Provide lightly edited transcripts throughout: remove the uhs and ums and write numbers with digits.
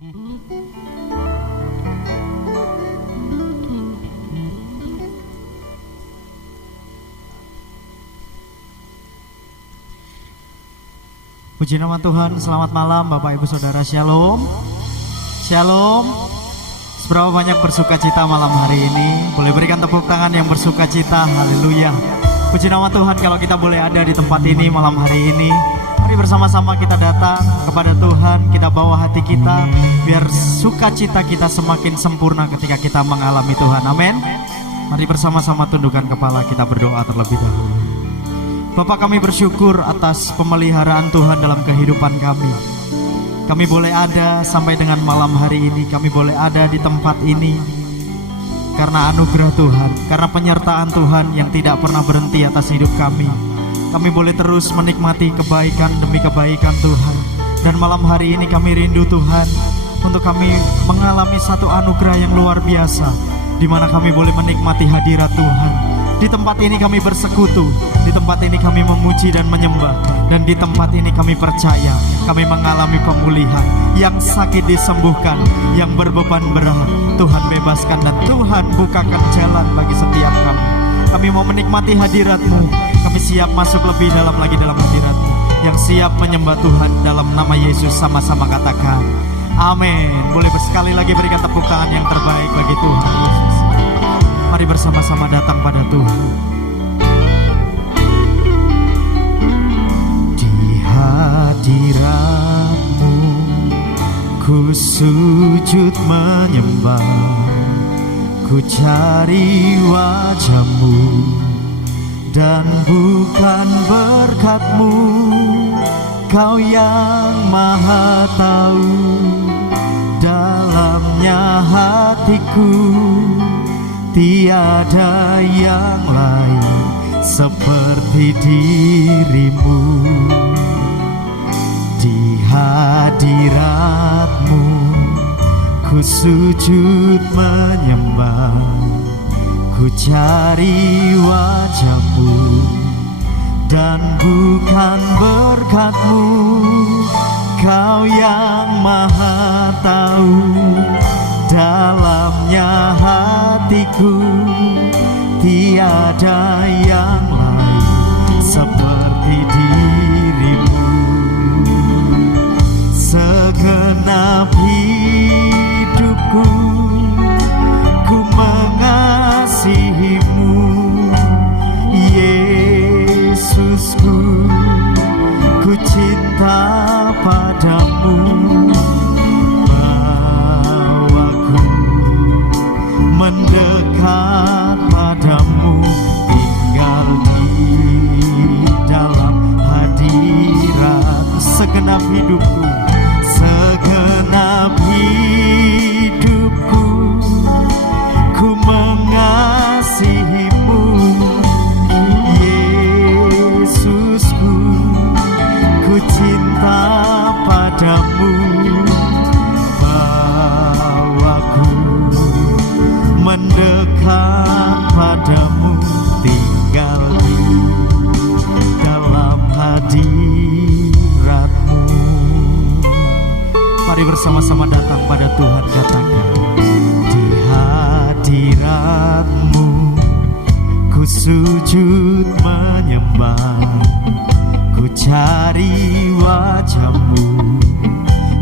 Puji nama Tuhan, selamat malam Bapak Ibu Saudara, Shalom. Shalom. Seberapa banyak bersuka cita malam hari ini? Boleh berikan tepuk tangan yang bersuka cita, haleluya. Puji nama Tuhan kalau kita boleh ada di tempat ini malam hari ini. Mari bersama-sama kita datang kepada Tuhan, kita bawa hati kita, biar sukacita kita semakin sempurna ketika kita mengalami Tuhan, amin. Mari bersama-sama tundukkan kepala, kita berdoa terlebih dahulu. Bapak, kami bersyukur atas pemeliharaan Tuhan dalam kehidupan kami. Kami boleh ada sampai dengan malam hari ini, kami boleh ada di tempat ini karena anugerah Tuhan, karena penyertaan Tuhan yang tidak pernah berhenti atas hidup kami. Kami boleh terus menikmati kebaikan demi kebaikan Tuhan. Dan malam hari ini kami rindu Tuhan untuk kami mengalami satu anugerah yang luar biasa, di mana kami boleh menikmati hadirat Tuhan. Di tempat ini kami bersekutu, di tempat ini kami memuji dan menyembah, dan di tempat ini kami percaya kami mengalami pemulihan. Yang sakit disembuhkan, yang berbeban berat Tuhan bebaskan, dan Tuhan bukakan jalan bagi setiap kami. Kami mau menikmati hadirat-Mu, kami siap masuk lebih dalam lagi dalam hadirat-Mu. Yang siap menyembah Tuhan dalam nama Yesus, sama-sama katakan amin. Boleh sekali lagi berikan tepuk tangan yang terbaik bagi Tuhan Yesus. Mari bersama-sama datang pada Tuhan. Di hadirat-Mu ku sujud menyembah, ku cari wajah-Mu, dan bukan berkat-Mu. Kau yang maha tahu dalamnya hatiku. Tiada yang lain seperti diri-Mu. Di hadirat-Mu ku sujud menyembah, ku cari wajah-Mu, dan bukan berkat-Mu. Kau yang maha tahu dalamnya hatiku. Tiada yang lain seperti diri-Mu. Segenap hidupku ku mengasihi-Mu, Yesusku, ku cinta padamu. Mendekat padamu, tinggal di dalam hadirat. Segenap hidupku, segenap hidupku ku mengasihi-Mu, Yesusku, ku cinta padamu. Mendekat padamu, tinggal di dalam hadirat-Mu. Mari bersama-sama datang pada Tuhan, katakan di hadirat-Mu ku sujud menyembah, ku cari wajah-Mu,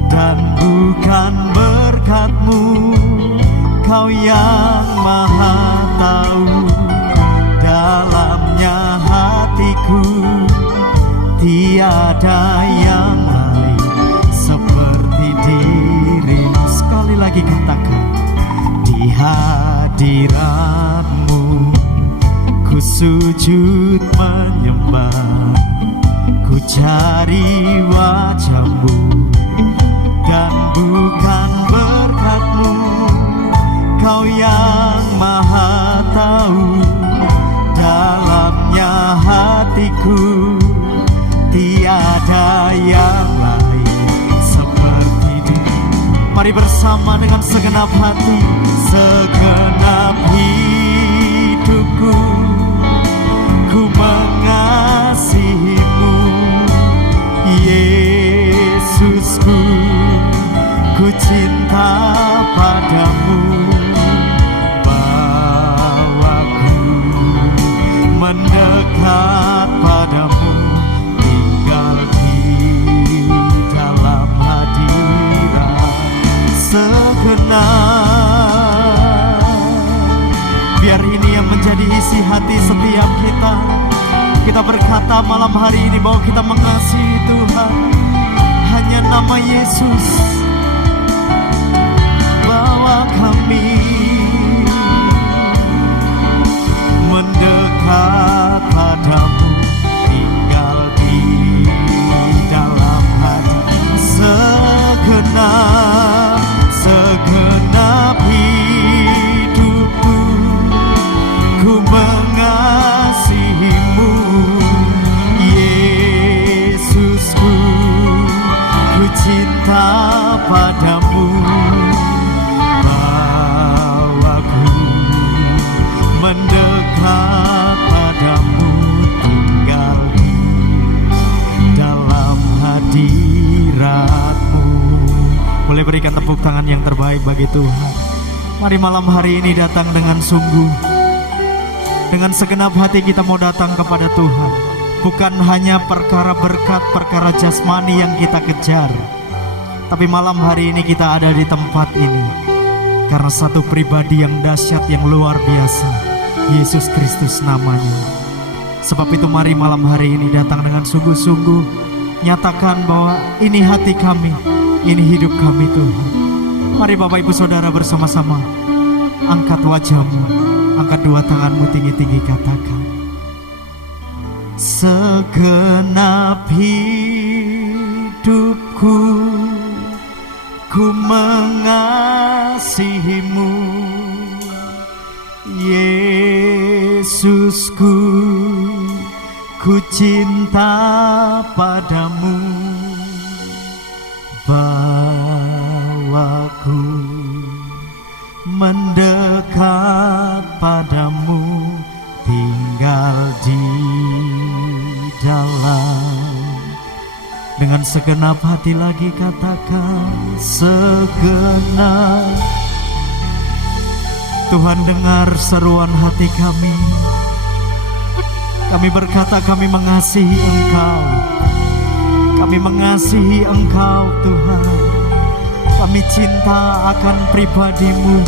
dan bukan berkat-Mu. Kau yang maha tahu dalamnya hatiku. Tiada yang lain seperti diri-Mu. Sekali lagi katakan, di hadirat-Mu ku sujud menyembah, ku cari wajah-Mu, dan bukan berkat-Mu. Kau yang maha tahu dalamnya hatiku. Tiada yang lain seperti diri. Mari bersama dengan segenap hati, segenap hidupku ku mengasihi-Mu, Yesusku, ku cinta kita malam hari ini bahwa kita mengasihi Tuhan. Hanya nama Yesus bawa kami mendekat padamu, tinggal di dalam hati. Segenap hidupku ku mengasihimu, Yesusku, ku cinta padamu. Bawaku mendekat padamu, tinggal di dalam hadirat-Mu. Boleh berikan tepuk tangan yang terbaik bagi Tuhan. Mari malam hari ini datang dengan sungguh, dengan segenap hati kita mau datang kepada Tuhan. Bukan hanya perkara berkat, perkara jasmani yang kita kejar, tapi malam hari ini kita ada di tempat ini karena satu pribadi yang dahsyat, yang luar biasa, Yesus Kristus namanya. Sebab itu mari malam hari ini datang dengan sungguh-sungguh, nyatakan bahwa ini hati kami, ini hidup kami Tuhan. Mari Bapak Ibu Saudara bersama-sama angkat wajahmu, angkat dua tanganmu tinggi-tinggi, katakan: segenap hidupku ku mengasihimu, Yesusku, ku cinta padamu. Bawaku mendekat padamu, tinggal di dalam. Dengan segenap hati lagi katakan, segenap. Tuhan dengar seruan hati kami. Kami berkata kami mengasihi Engkau. Kami mengasihi Engkau Tuhan. Kami cinta akan pribadi-Mu.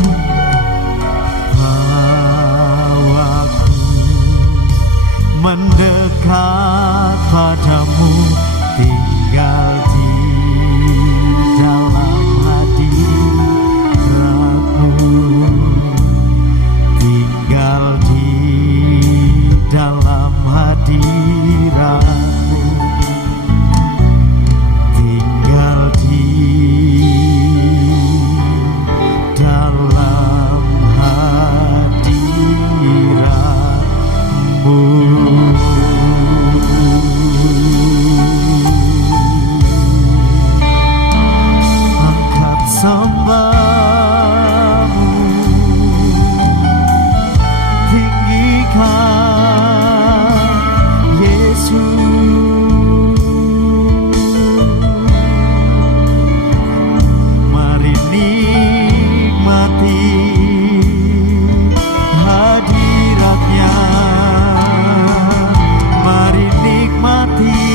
Bawaku mendekat padamu, tinggal di dalam hadirat-Mu, tinggal di dalam hadirat-Mu, tinggal di dalam hadirat-Mu. Angkat sembahmu, tinggikan Yesus. Mari nikmati hadiratnya, mari nikmati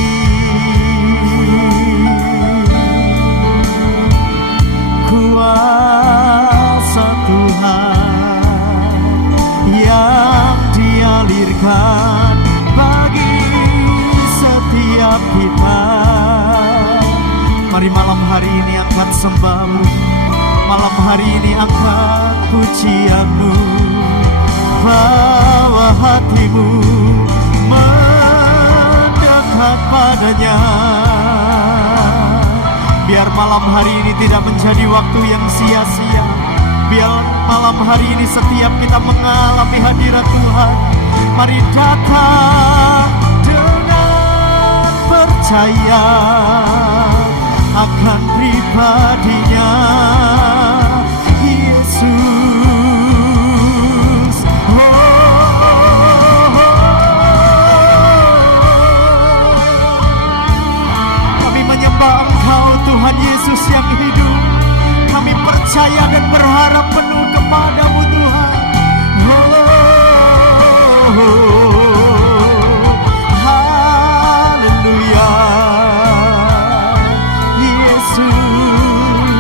kuasa Tuhan yang dialirkan bagi setiap kita. Mari malam hari ini angkat sembahmu, malam hari ini angkat pujianmu, bawa hatimu mendekat padanya. Biar malam hari ini tidak menjadi waktu yang sia-sia. Biar malam hari ini setiap kita mengalami hadirat Tuhan, mari datang dengan percaya akan pribadinya Yesus. Kami menyembah Engkau Tuhan Yesus yang hidup. Kami percaya dan berharap penuh kepadamu Tuhan. Haleluya Yesus.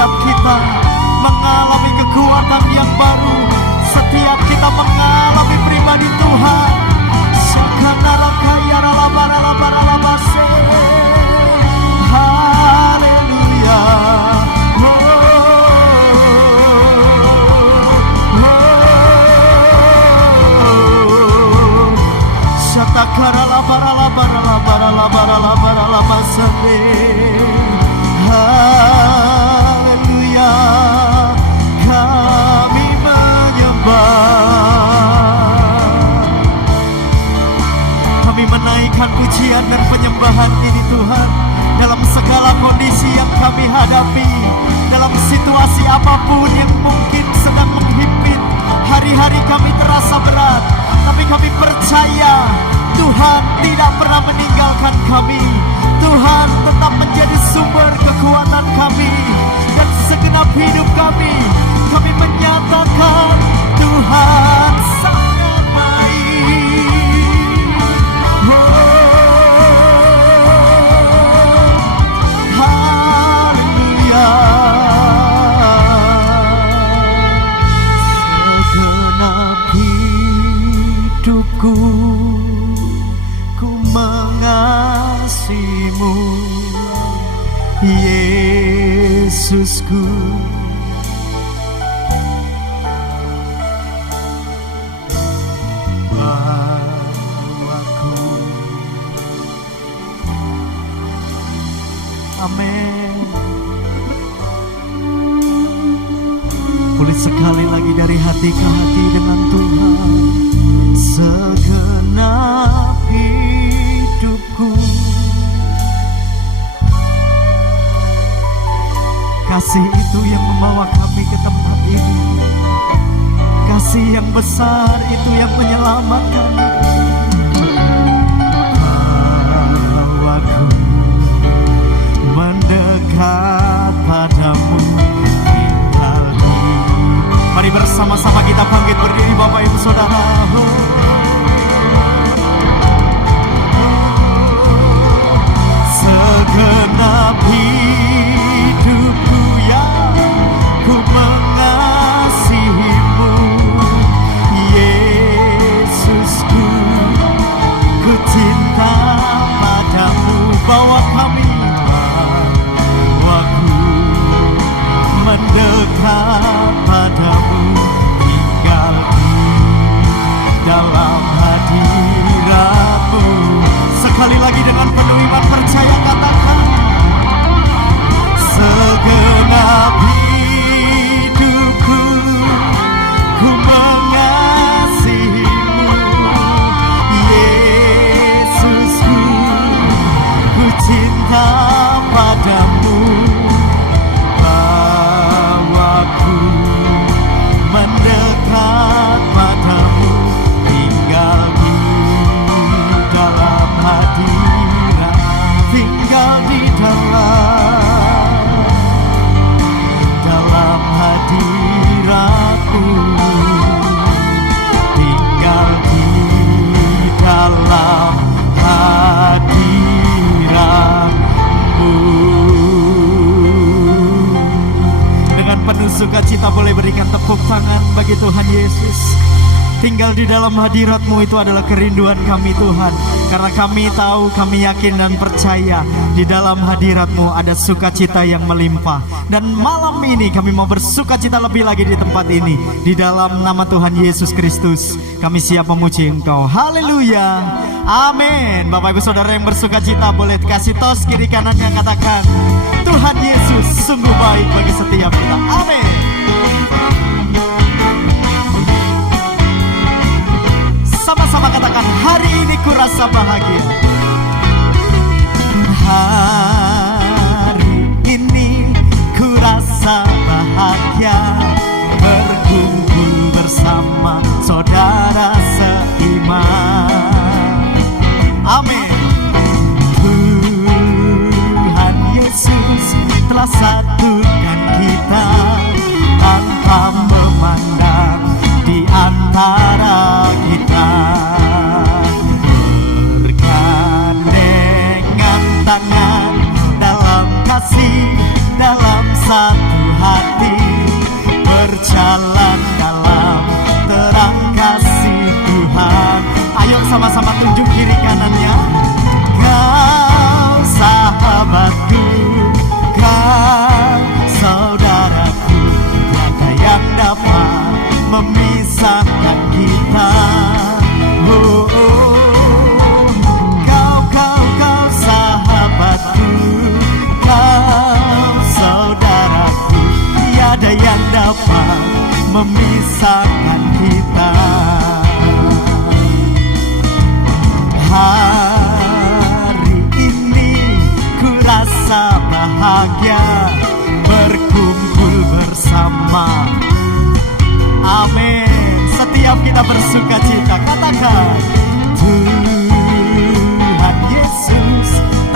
setiap kita mengalami kekuatan yang baru, setiap kita mengalami pribadi Tuhan. Haleluya. Haleluya, kami menyembah, kami menaikkan pujian dan penyembahan ini Tuhan. Dalam segala kondisi yang kami hadapi, dalam situasi apapun yang mungkin sedang menghimpit, hari-hari kami terasa berat, tapi kami percaya Tuhan tidak pernah meninggalkan kami. Tuhan tetap menjadi sumber kekuatan kami, dan segenap hidup kami menyatakan Tuhan sangat baik. Haleluya. Segenap hidupku mengasihimu, Yesusku. Bawaku. Amin. Pulih sekali lagi dari hati ke hati dengan Tuhan. Segenap hidupku, kasih itu yang membawa kami ke tempat ini. Kasih yang besar itu yang menyelamatkan. Bawaku mendekat padamu, tinggal di. Mari bersama-sama kita bangkit berdiri Bapak Ibu Saudara. Segenap hidupku yang ku mengasihimu, Yesusku, ku cinta padamu. Bawaku mendekat padamu, tinggal di dalam hadiratmu. Sekali lagi dengan penuh iman percaya katakan, segenap hidupku ku mengasihimu, Yesusku, ku cinta padamu. Bawaku mendekat padamu, tinggal di dalam hadirat, tinggal di dalam hadiratmu, tinggal di dalam hadiratmu. Dengan penuh sukacita boleh berikan tepuk tangan bagi Tuhan Yesus. Tinggal di dalam hadirat-Mu itu adalah kerinduan kami Tuhan. Karena kami tahu, kami yakin dan percaya di dalam hadirat-Mu ada sukacita yang melimpah. Dan malam ini kami mau bersukacita lebih lagi di tempat ini. Di dalam nama Tuhan Yesus Kristus kami siap memuji Engkau. Haleluya. Amin. Bapak Ibu Saudara yang bersukacita boleh kasih tos kiri kanannya, katakan, Tuhan Yesus sungguh baik bagi setiap kita. Amin. Sama-sama katakan, hari ini ku rasa bahagia. Hari ini ku rasa bahagia, berkumpul bersama saudara seiman. Amin. Tuhan Yesus telah satukan kita tanpa memandang di antara kita. Berkat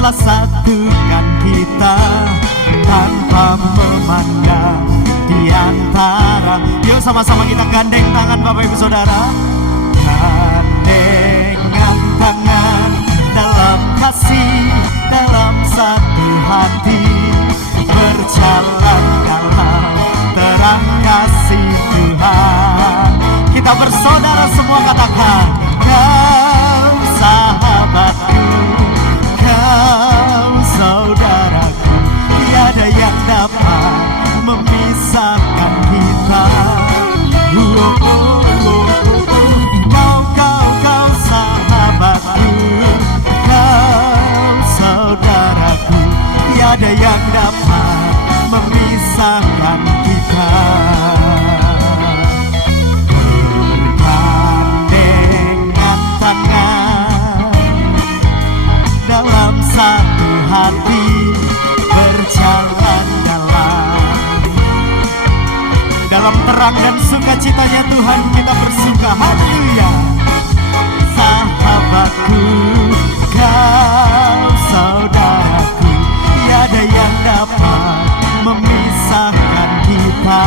telah satukan kita tanpa memandang di antara. Yuk sama-sama kita gandeng tangan Bapak Ibu Saudara. Gandengan tangan dalam kasih, dalam satu hati, berjalan dalam terang kasih Tuhan. Kita bersaudara semua, katakan, kau sahabatku, kau saudaraku, tiada yang dapat memisahkan kita. Kau sahabatku, kau saudaraku, tiada yang dapat memisahkan kita. Bergandengan tangan dalam satu hati, berjalan dalam terang dan sukacitanya Tuhan kita bersuka. Haleluya. Sahabatku, kau saudaraku, tiada yang dapat memisahkan kita.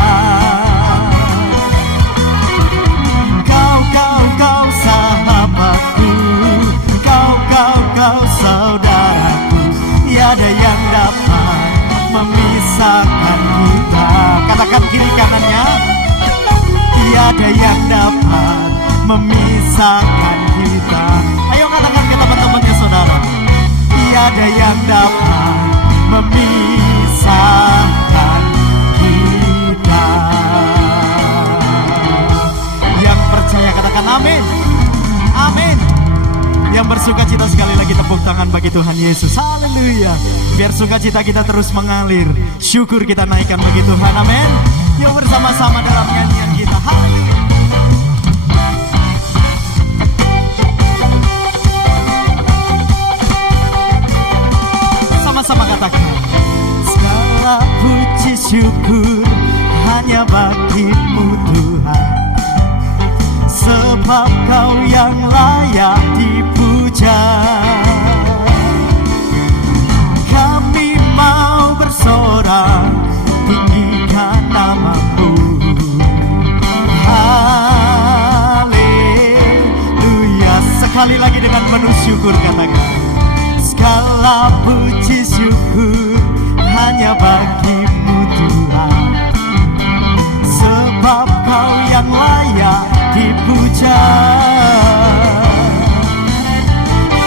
Kau sahabatku, kau saudaraku, tiada yang dapat memisahkan kita. Katakan kiri kanannya, tiada yang dapat memisahkan kita. Ayo katakan ke teman-temannya saudara, tiada yang dapat memisahkan kita. Yang percaya katakan amin. Amin. Yang bersukacita sekali lagi tepuk tangan bagi Tuhan Yesus. Haleluya. Biar sukacita kita terus mengalir, syukur kita naikkan bagi Tuhan. Amin. Yuk bersama-sama dalam nyanyian kita. Haleluya. Sama-sama katakan, segala puji syukur hanya bagimu Tuhan, sebab Kau yang layak dipuja. Kami mau bersorak, tinggikan nama-Mu. Haleluya. Sekali lagi dengan penuh syukur katakan, segala puji syukur hanya bagimu Tuhan, sebab Kau yang layak dipuja.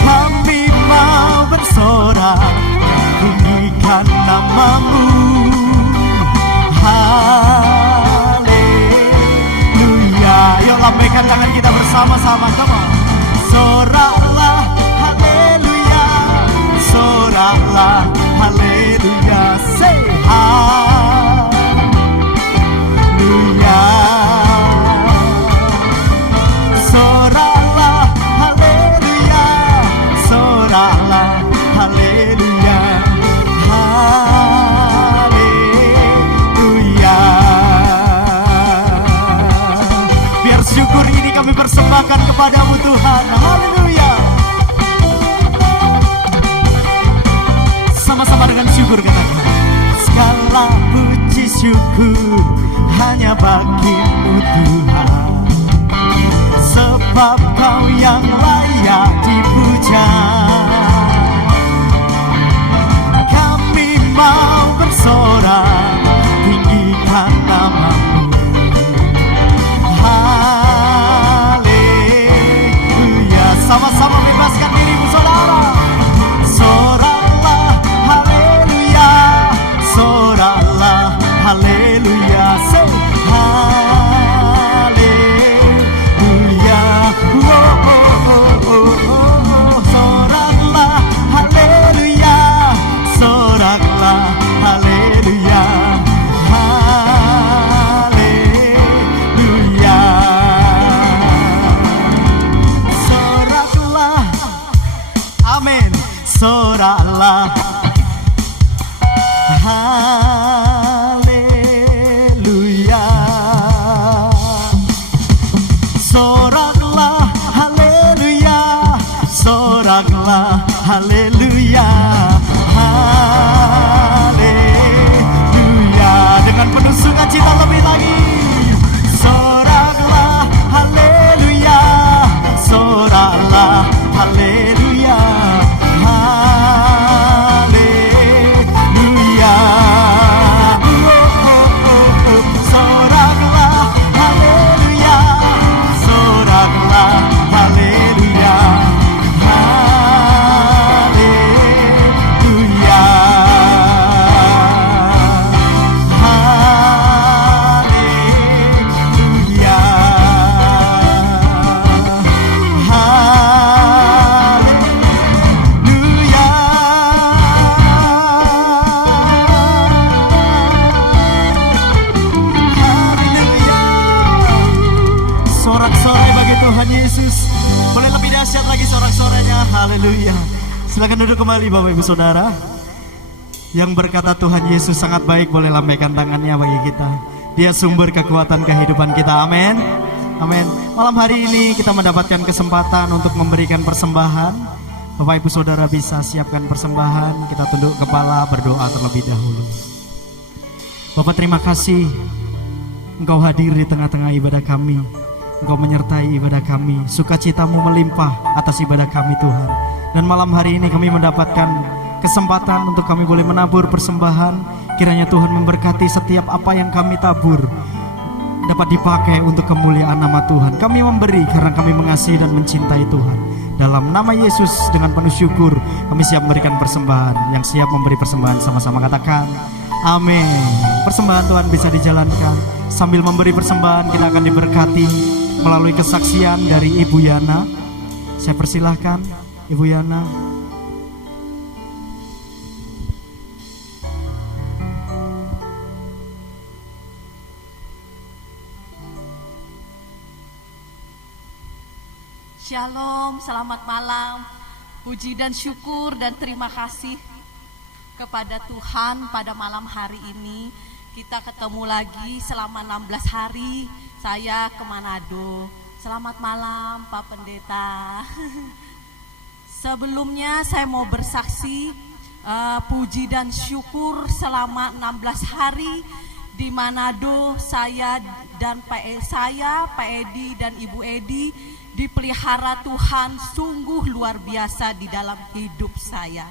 Kami mau bersorak, tinggikan nama-Mu. Haleluya. Yuk lambaikan tangan kita bersama-sama. Come on. Soraklah haleluya, soraklah haleluya. Say haleluya. Soraklah haleluya, soraklah haleluya. Haleluya. Biar syukur ini kami persembahkan kepada-Mu Tuhan. Haleluya. Sama-sama dengan syukur katakan, segala puji syukur hanya bagimu Tuhan, sebab Kau yang layak dipuja. Kami mau bersorak, tinggikan nama-Mu. Haleluya. Sama-sama bebaskan dirimu saudara. Soraklah haleluya, soraklah haleluya. Say haleluya. Soraklah haleluya, soraklah haleluya. Haleluya. Soraklah, amin. Soraklah haleluya. Soraklah haleluya, soraklah haleluya. Silakan duduk kembali Bapak Ibu Saudara. Yang berkata Tuhan Yesus sangat baik boleh lambaikan tangannya bagi kita. Dia sumber kekuatan kehidupan kita. Amin. Amin. Malam hari ini kita mendapatkan kesempatan untuk memberikan persembahan. Bapak Ibu Saudara bisa siapkan persembahan. Kita tunduk kepala berdoa terlebih dahulu. Bapak terima kasih Engkau hadir di tengah-tengah ibadah kami. Engkau menyertai ibadah kami. Sukacitamu melimpah atas ibadah kami Tuhan. Dan malam hari ini kami mendapatkan kesempatan untuk kami boleh menabur persembahan. Kiranya Tuhan memberkati setiap apa yang kami tabur dapat dipakai untuk kemuliaan nama Tuhan. Kami memberi karena kami mengasihi dan mencintai Tuhan. Dalam nama Yesus dengan penuh syukur kami siap memberikan persembahan. Yang siap memberi persembahan sama-sama katakan amin. Persembahan Tuhan bisa dijalankan. Sambil memberi persembahan kita akan diberkati melalui kesaksian dari Ibu Yana. Saya persilahkan Ibu Yana. Shalom, selamat malam. Puji dan syukur dan terima kasih kepada Tuhan pada malam hari ini. Kita ketemu lagi selama 16 hari. Saya ke Manado. Selamat malam Pak Pendeta. Sebelumnya saya mau bersaksi puji dan syukur selama 16 hari di Manado. Saya dan Pak Edi dan Ibu Edi dipelihara Tuhan sungguh luar biasa di dalam hidup saya.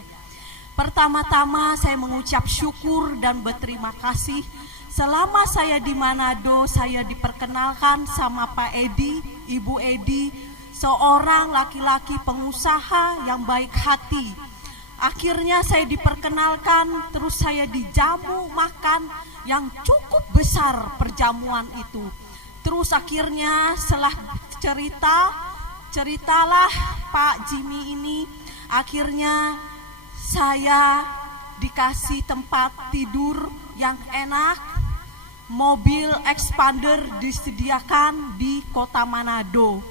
Pertama-tama saya mengucap syukur dan berterima kasih. Selama saya di Manado, saya diperkenalkan sama Pak Edi, Ibu Edi, seorang laki-laki pengusaha yang baik hati. Akhirnya saya diperkenalkan, terus saya dijamu makan yang cukup besar perjamuan itu. Terus akhirnya setelah ceritalah Pak Jimmy ini, akhirnya saya dikasih tempat tidur yang enak, mobil expander disediakan di kota Manado,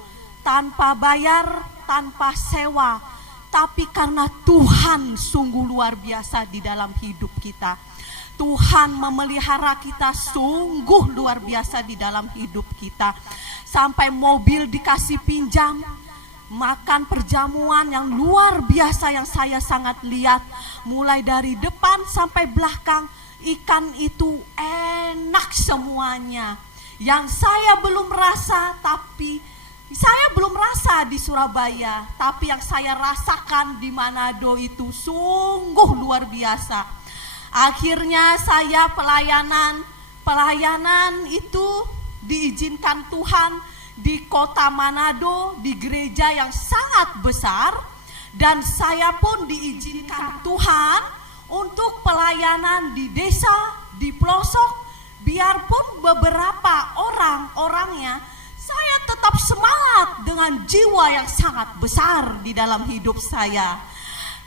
tanpa bayar, tanpa sewa, tapi karena Tuhan sungguh luar biasa di dalam hidup kita. Tuhan memelihara kita sungguh luar biasa di dalam hidup kita. Sampai mobil dikasih pinjam, makan perjamuan yang luar biasa yang saya sangat lihat. Mulai dari depan sampai belakang, ikan itu enak semuanya. Yang saya belum rasa, tapi saya belum rasa di Surabaya. Tapi yang saya rasakan di Manado itu sungguh luar biasa. Akhirnya saya pelayanan itu diizinkan Tuhan di kota Manado, di gereja yang sangat besar. Dan saya pun diizinkan Tuhan untuk pelayanan di desa, di pelosok. Biarpun beberapa orangnya, saya tetap semangat dengan jiwa yang sangat besar di dalam hidup saya.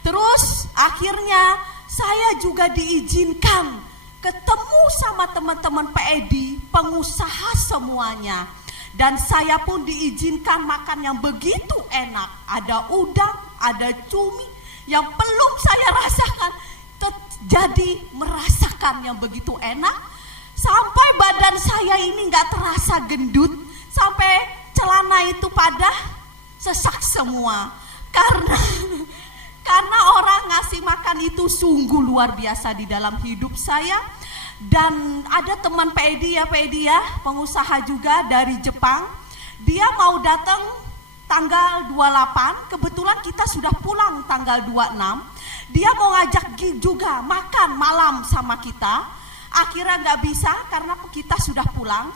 Terus akhirnya saya juga diizinkan ketemu sama teman-teman Pak Edi, pengusaha semuanya. Dan saya pun diizinkan makan yang begitu enak. Ada udang, ada cumi yang belum saya rasakan. Jadi merasakan yang begitu enak. Sampai badan saya ini gak terasa gendut. Sampai celana itu pada sesak semua. Karena orang ngasih makan itu sungguh luar biasa di dalam hidup saya. Dan ada teman Pak Edi ya, pengusaha juga dari Jepang. Dia mau datang tanggal 28, kebetulan kita sudah pulang tanggal 26. Dia mau ngajak juga makan malam sama kita. Akhirnya gak bisa karena kita sudah pulang.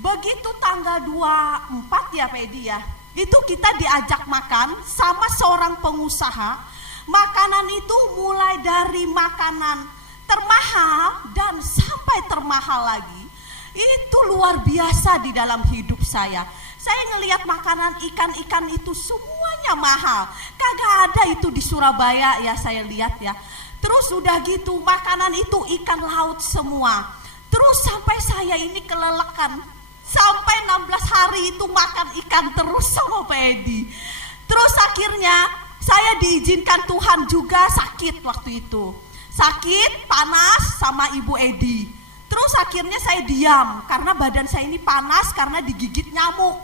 Begitu tanggal 24 ya Pak Edi ya, itu kita diajak makan sama seorang pengusaha. Makanan itu mulai dari makanan termahal dan sampai termahal lagi. Itu luar biasa di dalam hidup saya. Saya ngelihat makanan ikan-ikan itu semuanya mahal. Kagak ada itu di Surabaya ya saya lihat ya. Terus udah gitu makanan itu ikan laut semua. Terus sampai saya ini kelelekan. Sampai 16 hari itu makan ikan terus sama Pak Edi. Terus akhirnya saya diizinkan Tuhan juga sakit waktu itu. Sakit, panas sama Ibu Edi. Terus akhirnya saya diam karena badan saya ini panas karena digigit nyamuk.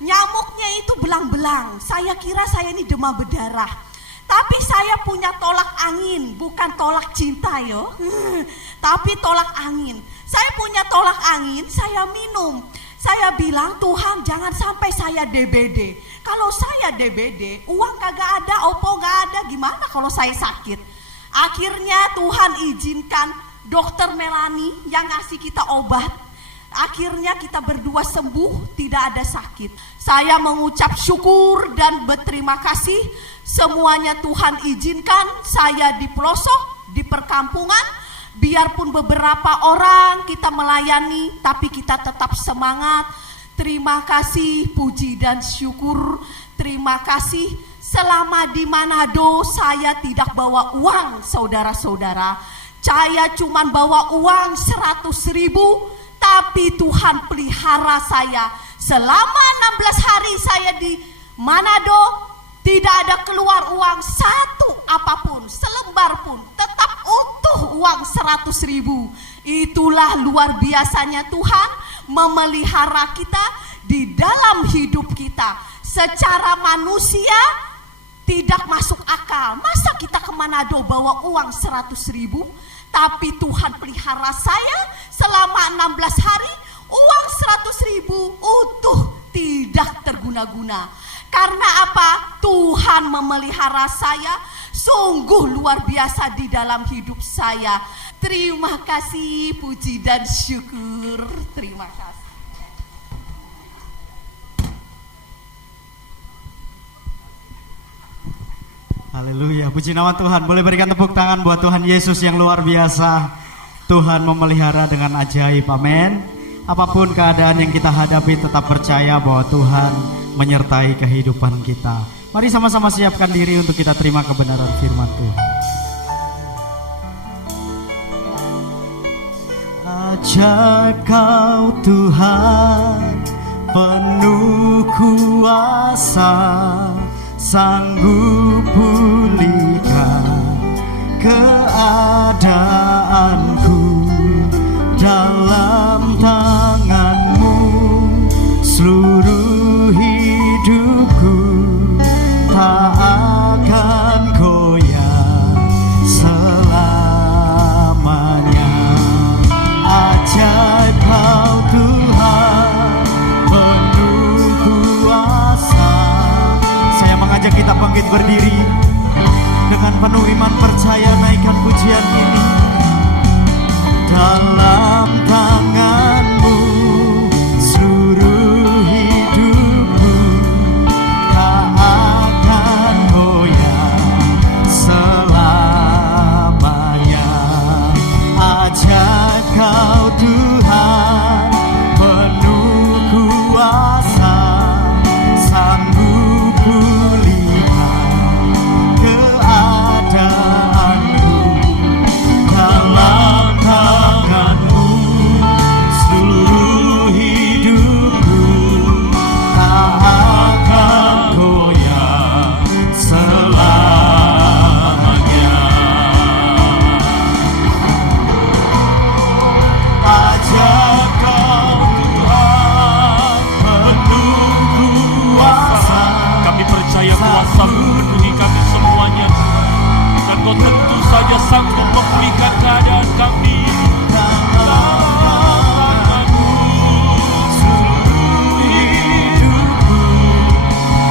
Nyamuknya itu belang-belang. Saya kira saya ini demam berdarah. Tapi saya punya tolak angin, bukan tolak cinta yo. Tapi tolak angin. Saya punya tolak angin, saya minum. Saya bilang, Tuhan jangan sampai saya DBD. Kalau saya DBD, uang kagak ada, opo gak ada, gimana kalau saya sakit? Akhirnya Tuhan izinkan Dokter Melani yang ngasih kita obat. Akhirnya kita berdua sembuh, tidak ada sakit. Saya mengucap syukur dan berterima kasih. Semuanya Tuhan izinkan, saya di pelosok, di perkampungan. Biarpun beberapa orang kita melayani, tapi kita tetap semangat. Terima kasih, puji dan syukur. Terima kasih. Selama di Manado saya tidak bawa uang, saudara-saudara. Saya cuma bawa uang 100.000, tapi Tuhan pelihara saya. Selama 16 hari saya di Manado, tidak ada keluar uang satu apapun, selembar pun, tetap utuh uang 100.000. Itulah luar biasanya Tuhan memelihara kita di dalam hidup kita. Secara manusia tidak masuk akal. Masa kita ke Manado bawa uang 100.000, tapi Tuhan pelihara saya selama 16 hari, uang 100.000 utuh, tidak terguna-guna. Karena apa? Tuhan memelihara saya sungguh luar biasa di dalam hidup saya. Terima kasih, puji dan syukur. Terima kasih. Haleluya, puji nama Tuhan. Boleh berikan tepuk tangan buat Tuhan Yesus yang luar biasa. Tuhan memelihara dengan ajaib, amin. Apapun keadaan yang kita hadapi, tetap percaya bahwa Tuhan menyertai kehidupan kita. Mari sama-sama siapkan diri untuk kita terima kebenaran firman Tuhan. Ajaib Kau Tuhan, penuh kuasa, sanggup pulihkan keadaanku. Dalam tangan-Mu seluruh hidupku tak akan goyah selamanya. Ajaib Kau Tuhan, penuh kuasa. Saya mengajak kita bangkit berdiri dengan penuh iman percaya, naikkan pujian ini. Dalam tangan-Mu seluruh hidupku tak akan goyah selamanya. Ajaib Kau Tuhan, penuh kuasa, sanggup pulihkan keadaanku. Dalam tangan-Mu seluruh hidupku tak akan goyah selamanya. Ajaib Kau Tuhan, penuh kuasa. Kami percaya kuasa-Mu memenuhi kami semuanya, dan Kau tentu saja sanggup memulihkan keadaan kami. Dalam tangan-Mu seluruh hidupku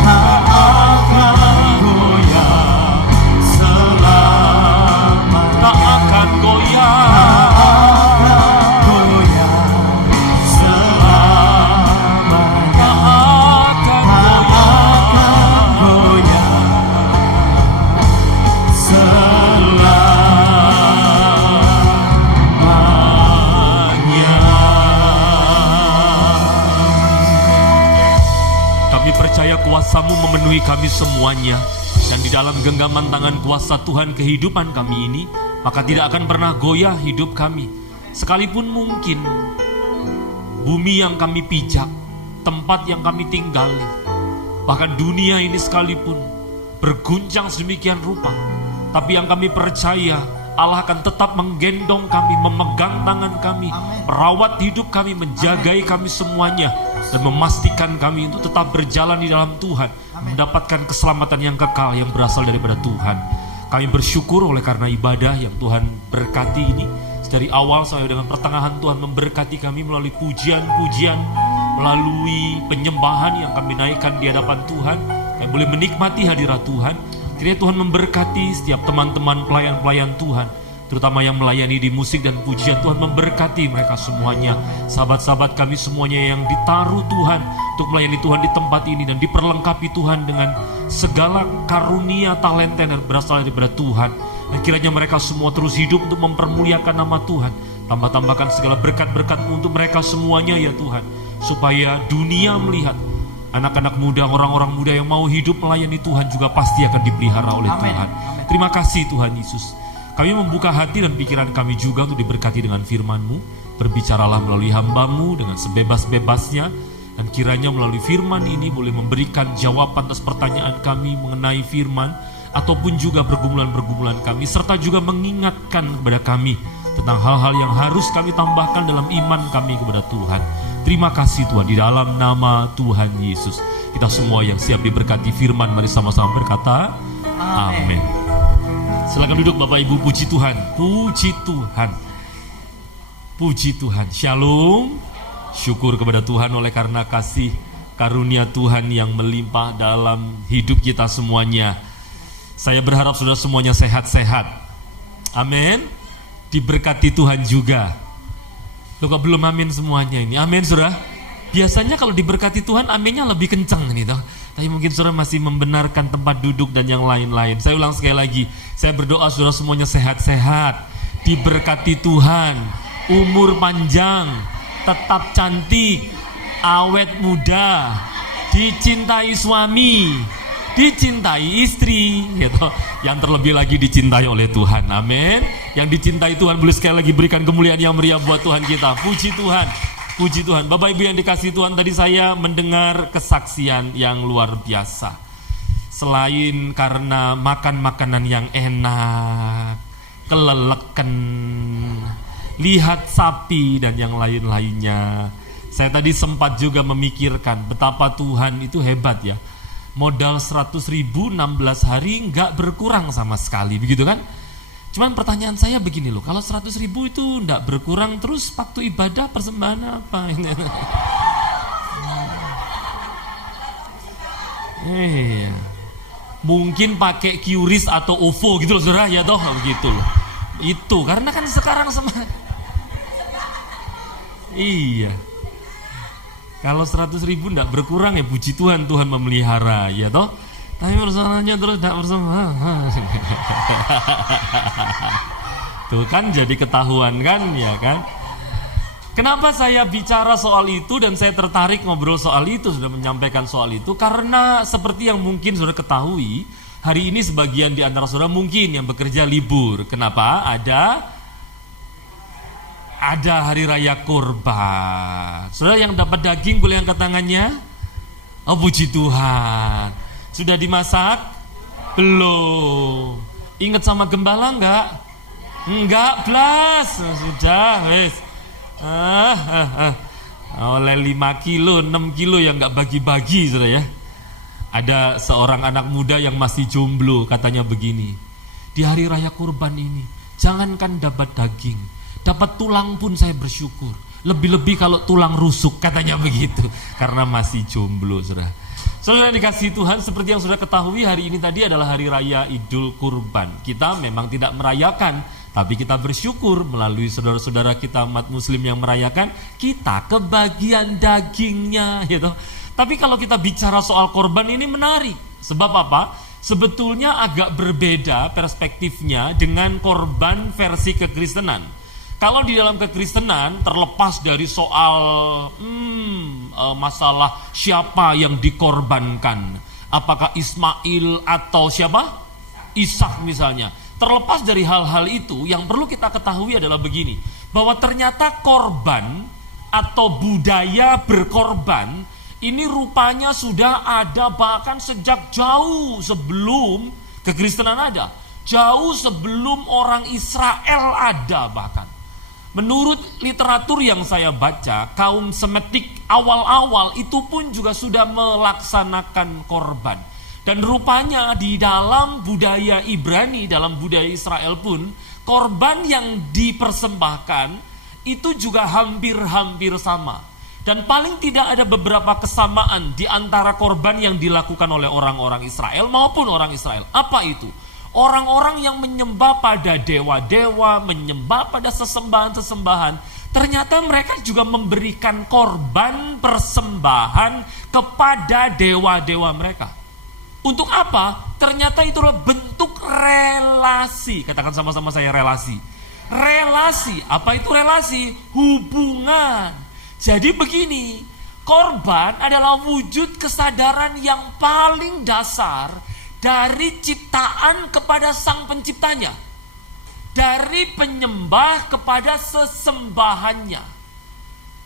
Tak akan goyah selamanya. tak akan goyah. Goyah selamanya. Tak akan Goyah selamanya. Kami percaya kuasa-Mu memenuhi kami semuanya, dan di dalam genggaman tangan kuasa Tuhan kehidupan kami ini, maka tidak akan pernah goyah hidup kami. Sekalipun mungkin bumi yang kami pijak, tempat yang kami tinggali, bahkan dunia ini sekalipun berguncang sedemikian rupa. Tapi yang kami percaya, Allah akan tetap menggendong kami, memegang tangan kami, merawat hidup kami, menjagai kami semuanya, dan memastikan kami untuk tetap berjalan di dalam Tuhan, mendapatkan keselamatan yang kekal yang berasal daripada Tuhan. Kami bersyukur oleh karena ibadah yang Tuhan berkati ini. Dari awal sampai dengan pertengahan, Tuhan memberkati kami melalui pujian-pujian, melalui penyembahan yang kami naikkan di hadapan Tuhan. Kami boleh menikmati hadirat Tuhan. Kiranya Tuhan memberkati setiap teman-teman pelayan-pelayan Tuhan, terutama yang melayani di musik dan pujian. Tuhan memberkati mereka semuanya, sahabat-sahabat kami semuanya yang ditaruh Tuhan untuk melayani Tuhan di tempat ini, dan diperlengkapi Tuhan dengan segala karunia talenta yang berasal daripada Tuhan. Dan kiranya mereka semua terus hidup untuk mempermuliakan nama Tuhan. Tambah-tambahkan segala berkat-berkat-Mu untuk mereka semuanya ya Tuhan, supaya dunia melihat anak-anak muda, orang-orang muda yang mau hidup melayani Tuhan juga pasti akan dipelihara oleh Tuhan. Terima kasih Tuhan Yesus. Kami membuka hati dan pikiran kami juga untuk diberkati dengan firman-Mu. Berbicaralah melalui hamba-Mu dengan sebebas-bebasnya, dan kiranya melalui firman ini boleh memberikan jawaban atas pertanyaan kami mengenai firman, ataupun juga pergumulan-pergumulan kami, serta juga mengingatkan kepada kami tentang hal-hal yang harus kami tambahkan dalam iman kami kepada Tuhan. Terima kasih Tuhan, di dalam nama Tuhan Yesus. Kita semua yang siap diberkati firman, mari sama-sama berkata amin. Silakan duduk Bapak Ibu. Puji Tuhan, puji Tuhan, puji Tuhan. Shalom. Syukur kepada Tuhan oleh karena kasih karunia Tuhan yang melimpah dalam hidup kita semuanya. Saya berharap saudara semuanya sehat-sehat. Amin. Diberkati Tuhan juga. Loh kok belum amin semuanya ini? Amin saudara. Biasanya kalau diberkati Tuhan aminnya lebih kencang nih toh. Tapi mungkin saudara masih membenarkan tempat duduk dan yang lain-lain. Saya ulang sekali lagi. Saya berdoa saudara semuanya sehat-sehat. Diberkati Tuhan. Umur panjang. Tetap cantik. Awet muda. Dicintai suami. Dicintai istri, gitu. Yang terlebih lagi dicintai oleh Tuhan, amin. Yang dicintai Tuhan boleh sekali lagi berikan kemuliaan yang meriah buat Tuhan kita. Puji Tuhan, puji Tuhan. Bapak Ibu yang dikasihi Tuhan, tadi saya mendengar kesaksian yang luar biasa. Selain karena makan makanan yang enak, keleleken, lihat sapi dan yang lain-lainnya, saya tadi sempat juga memikirkan betapa Tuhan itu hebat ya. Modal 100.000 16 hari nggak berkurang sama sekali, begitu kan? Cuman pertanyaan saya begini loh, kalau 100.000 itu nggak berkurang, terus waktu ibadah persembahan apa? Mungkin pakai QRIS atau OVO gitu loh saudara, ya toh begitu loh. Itu karena kan sekarang iya. Kalau 100.000 tidak berkurang ya puji Tuhan, Tuhan memelihara ya toh. Tapi persoalannya terus tidak bersama. Tuh kan jadi ketahuan kan ya kan. Kenapa saya bicara soal itu dan saya tertarik ngobrol soal itu, sudah menyampaikan soal itu, karena seperti yang mungkin sudah ketahui, hari ini sebagian di antara saudara mungkin yang bekerja libur. Kenapa? Ada hari raya kurban. Saudara yang dapat daging boleh angkat tangannya. Oh puji Tuhan. Sudah dimasak? Belum. Ingat sama gembala enggak? Enggak, blas. Sudah, wes. Oleh 5 kilo, 6 kilo yang enggak bagi-bagi saudara ya. Ada seorang anak muda yang masih jomblo, katanya begini. Di hari raya kurban ini, jangankan dapat daging, dapat tulang pun saya bersyukur. Lebih-lebih kalau tulang rusuk, katanya begitu. Karena masih jomblo, saudara. Saudara dikasihi Tuhan, seperti yang sudah ketahui, hari ini tadi adalah hari raya Idul Kurban. Kita memang tidak merayakan, tapi kita bersyukur melalui saudara-saudara kita umat muslim yang merayakan, kita kebagian dagingnya, gitu. Tapi kalau kita bicara soal korban ini menarik. Sebab apa? Sebetulnya agak berbeda perspektifnya dengan korban versi kekristenan. Kalau di dalam kekristenan terlepas dari soal masalah siapa yang dikorbankan, apakah Ismail atau siapa? Ishak misalnya. Terlepas dari hal-hal itu, yang perlu kita ketahui adalah begini, bahwa ternyata korban atau budaya berkorban Ini rupanya sudah ada bahkan sejak jauh sebelum kekristenan ada. Jauh sebelum orang Israel ada bahkan. Menurut literatur yang saya baca, kaum Semitik awal-awal itu pun juga sudah melaksanakan korban. Dan rupanya di dalam budaya Ibrani, dalam budaya Israel pun, korban yang dipersembahkan itu juga hampir-hampir sama. Dan paling tidak ada beberapa kesamaan di antara korban yang dilakukan oleh orang-orang Israel maupun orang Israel. Apa itu? Orang-orang yang menyembah pada dewa-dewa, menyembah pada sesembahan-sesembahan, ternyata mereka juga memberikan korban persembahan kepada dewa-dewa mereka. Untuk apa? Ternyata itu adalah bentuk relasi. Katakan sama-sama saya, relasi. Relasi, apa itu relasi? Hubungan. Jadi begini, korban adalah wujud kesadaran yang paling dasar dari ciptaan kepada sang penciptanya. Dari penyembah kepada sesembahannya.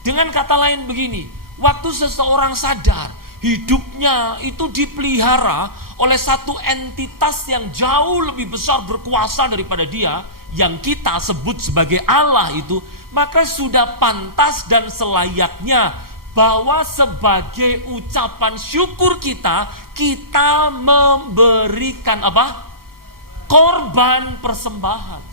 Dengan kata lain begini, waktu seseorang sadar hidupnya itu dipelihara oleh satu entitas yang jauh lebih besar berkuasa daripada dia, yang kita sebut sebagai Allah itu, maka sudah pantas dan selayaknya bahwa sebagai ucapan syukur kita memberikan apa? Korban persembahan.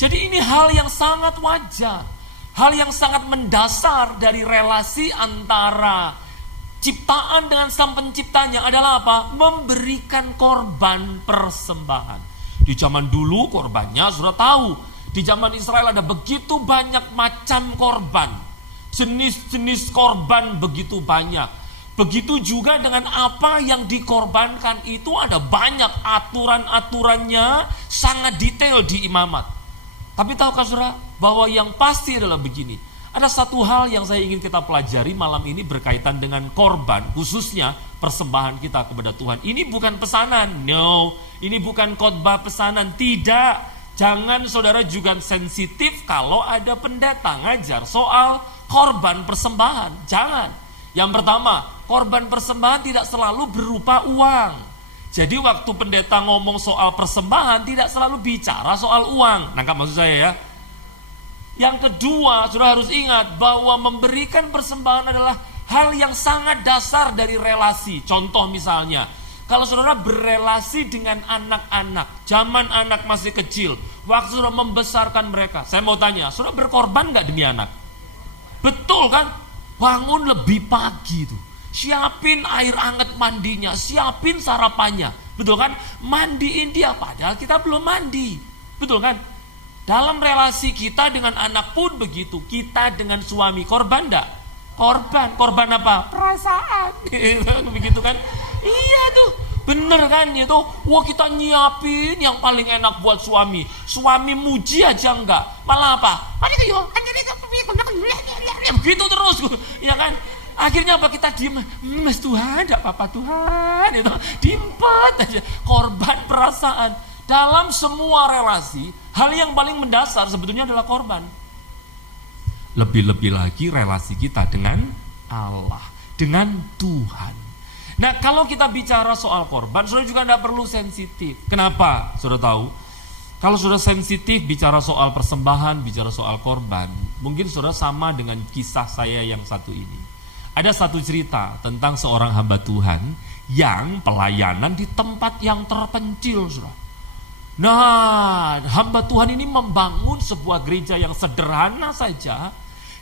Jadi ini hal yang sangat wajar, hal yang sangat mendasar dari relasi antara ciptaan dengan sang penciptanya adalah apa? Memberikan korban persembahan. Di zaman dulu korbannya sudah tahu. Di zaman Israel ada begitu banyak macam korban. Jenis-jenis korban begitu banyak. Begitu juga dengan apa yang dikorbankan itu ada banyak aturan-aturannya, sangat detail di imamat. Tapi tahukah saudara bahwa yang pasti adalah begini. Ada satu hal yang saya ingin kita pelajari malam ini berkaitan dengan korban, khususnya persembahan kita kepada Tuhan. Ini bukan pesanan, no. Ini bukan khotbah pesanan, tidak. Jangan saudara juga sensitif kalau ada pendeta ngajar soal korban persembahan. Jangan. Yang pertama, korban persembahan tidak selalu berupa uang. Jadi waktu pendeta ngomong soal persembahan tidak selalu bicara soal uang. Nangkap maksud saya ya? Yang kedua, saudara harus ingat bahwa memberikan persembahan adalah hal yang sangat dasar dari relasi. Contoh misalnya, kalau saudara berelasi dengan anak-anak, zaman anak masih kecil, waktu saudara membesarkan mereka, saya mau tanya, saudara berkorban gak demi anak? Betul kan? Bangun lebih pagi tuh, siapin air hangat mandinya, siapin sarapannya, betul kan? Mandiin dia padahal kita belum mandi, betul kan? Dalam relasi kita dengan anak pun begitu. Kita dengan suami korban enggak? Korban apa? Perasaan. Begitu kan? Iya tuh, bener kan itu. Wah kita nyiapin yang paling enak buat suami. Suami muji aja enggak. Malah apa? Begitu terus, ya kan? Akhirnya apa? Kita diem, mas Tuhan, enggak apa-apa Tuhan. Itu diempet aja. Korban perasaan. Dalam semua relasi, hal yang paling mendasar sebetulnya adalah korban. Lebih-lebih lagi relasi kita dengan Allah, dengan Tuhan. Nah, kalau kita bicara soal korban, saudara juga tidak perlu sensitif. Kenapa? Saudara tahu? Kalau saudara sensitif bicara soal persembahan, bicara soal korban, mungkin saudara sama dengan kisah saya yang satu ini. Ada satu cerita tentang seorang hamba Tuhan yang pelayanan di tempat yang terpencil, saudara. Nah, hamba Tuhan ini membangun sebuah gereja yang sederhana saja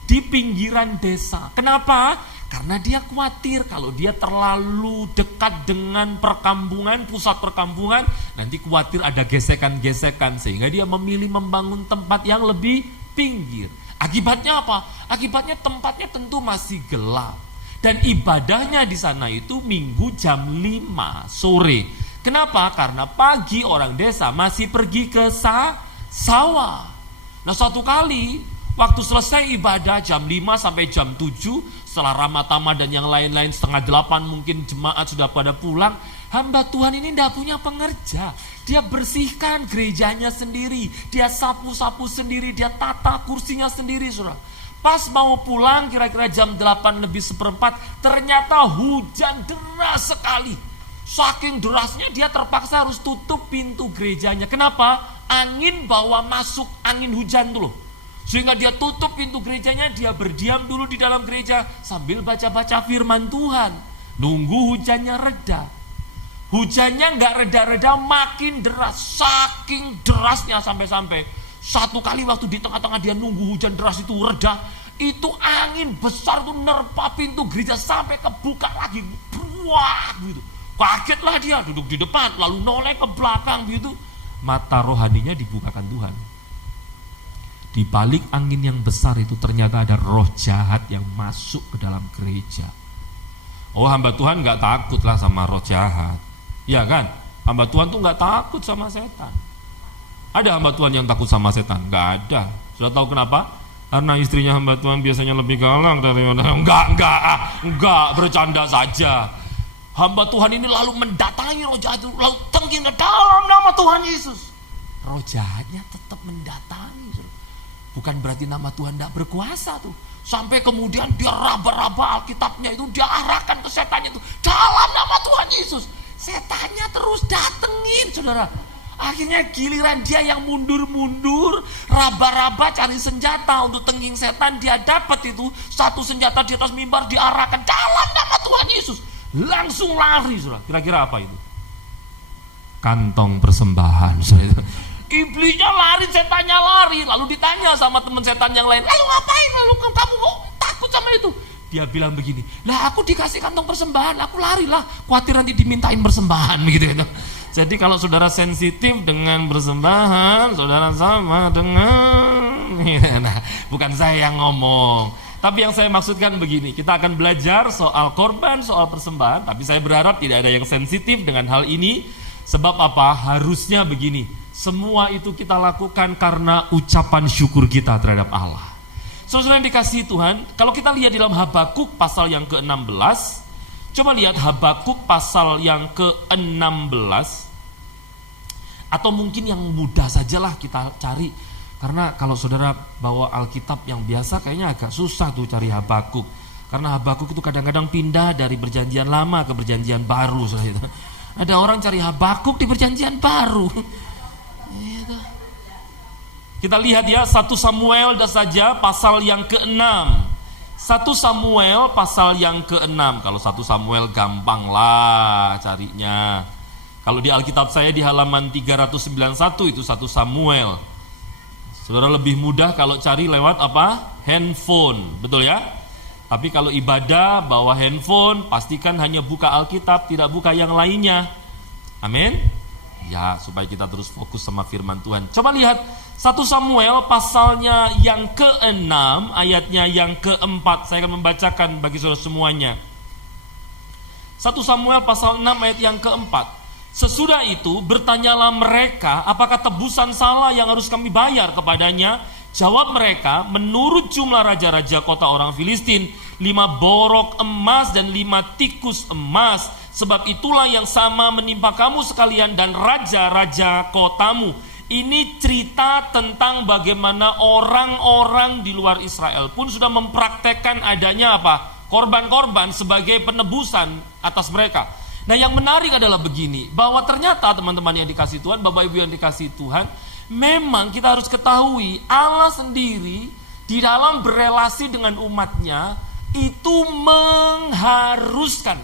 di pinggiran desa. Kenapa? Karena dia khawatir kalau dia terlalu dekat dengan perkampungan, pusat perkampungan, nanti khawatir ada gesekan-gesekan, sehingga dia memilih membangun tempat yang lebih pinggir. Akibatnya apa? Akibatnya tempatnya tentu masih gelap. Dan ibadahnya di sana itu Minggu jam 5 sore. Kenapa? Karena pagi orang desa masih pergi ke sawah. Nah, suatu kali waktu selesai ibadah jam 5 sampai jam 7, setelah Ramatama dan yang lain-lain 7:30 mungkin jemaat sudah pada pulang, hamba Tuhan ini tidak punya pengerja. Dia bersihkan gerejanya sendiri, dia sapu-sapu sendiri, dia tata kursinya sendiri, saudara. Pas mau pulang kira-kira jam 8:04, ternyata hujan deras sekali. Saking derasnya dia terpaksa harus tutup pintu gerejanya. Kenapa? Angin bawa masuk angin hujan tuh loh. Sehingga dia tutup pintu gerejanya, dia berdiam dulu di dalam gereja sambil baca-baca firman Tuhan. Nunggu hujannya reda. Hujannya nggak reda-reda, makin deras. Saking derasnya sampai-sampai satu kali waktu di tengah-tengah dia nunggu hujan deras itu reda, itu angin besar tuh nerpa pintu gereja sampai kebuka lagi. Wah, gitu. Kagetlah dia, duduk di depan lalu noleh ke belakang gitu. Mata rohaninya dibukakan Tuhan. Di balik angin yang besar itu ternyata ada roh jahat yang masuk ke dalam gereja. Oh, hamba Tuhan nggak takut lah sama roh jahat, ya kan? Hamba Tuhan tuh nggak takut sama setan. Ada hamba Tuhan yang takut sama setan? Nggak ada. Sudah tahu kenapa? Karena istrinya hamba Tuhan biasanya lebih galak daripada enggak, bercanda saja. Hamba Tuhan ini lalu mendatangi roh jahat itu, lalu tengking ke dalam nama Tuhan Yesus. Roh jahatnya tetap mendatangi. Bukan berarti nama Tuhan tidak berkuasa tuh. Sampai kemudian dia raba-raba Alkitabnya itu, dia arahkan ke setannya itu dalam nama Tuhan Yesus. Setannya terus datengin, saudara. Akhirnya giliran dia yang mundur-mundur, raba-raba cari senjata untuk tengking setan. Dia dapat itu satu senjata di atas mimbar, diarahkan dalam nama Tuhan Yesus. Langsung lari, saudara. Kira-kira apa itu? Kantong persembahan, saudara. Iblisnya lari, setannya lari. Lalu ditanya sama teman setan yang lain, lalu ngapain? Lalu kamu kok takut sama itu? Dia bilang begini, lah aku dikasih kantong persembahan, aku larilah, khawatir nanti dimintain persembahan begitu. Jadi kalau saudara sensitif dengan persembahan, saudara sama dengan nah, bukan saya yang ngomong. Tapi yang saya maksudkan begini, kita akan belajar soal korban, soal persembahan. Tapi saya berharap tidak ada yang sensitif dengan hal ini. Sebab apa? Harusnya begini, semua itu kita lakukan karena ucapan syukur kita terhadap Allah. Saudara yang dikasihi Tuhan, kalau kita lihat di dalam Habakuk pasal yang ke-16, coba lihat Habakuk pasal yang ke-16, atau mungkin yang mudah sajalah kita cari. Karena kalau saudara bawa Alkitab yang biasa kayaknya agak susah tuh cari Habakuk. Karena Habakuk itu kadang-kadang pindah dari perjanjian lama ke perjanjian baru. Ada orang cari Habakuk di perjanjian baru. Kita lihat ya, 1 Samuel saja pasal yang ke-6. 1 Samuel pasal yang ke-6. Kalau 1 Samuel gampang lah carinya. Kalau di Alkitab saya di halaman 391 itu 1 Samuel. Saudara lebih mudah kalau cari lewat apa? Handphone, betul ya? Tapi kalau ibadah bawa handphone, pastikan hanya buka Alkitab, tidak buka yang lainnya. Amin. Ya, supaya kita terus fokus sama firman Tuhan. Coba lihat 1 Samuel pasalnya yang ke-6, ayatnya yang ke-4. Saya akan membacakan bagi saudara semuanya. 1 Samuel pasal 6 ayat yang ke-4. Sesudah itu bertanyalah mereka, apakah tebusan salah yang harus kami bayar kepadanya? Jawab mereka, menurut jumlah raja-raja kota orang Filistin, 5 borok emas dan 5 tikus emas. Sebab itulah yang sama menimpa kamu sekalian dan raja-raja kotamu. Ini cerita tentang bagaimana orang-orang di luar Israel pun sudah mempraktekkan adanya apa? Korban-korban sebagai penebusan atas mereka. Nah, yang menarik adalah begini, bahwa ternyata teman-teman yang dikasih Tuhan, Bapak Ibu yang dikasih Tuhan, memang kita harus ketahui Allah sendiri di dalam berelasi dengan umatnya itu mengharuskan,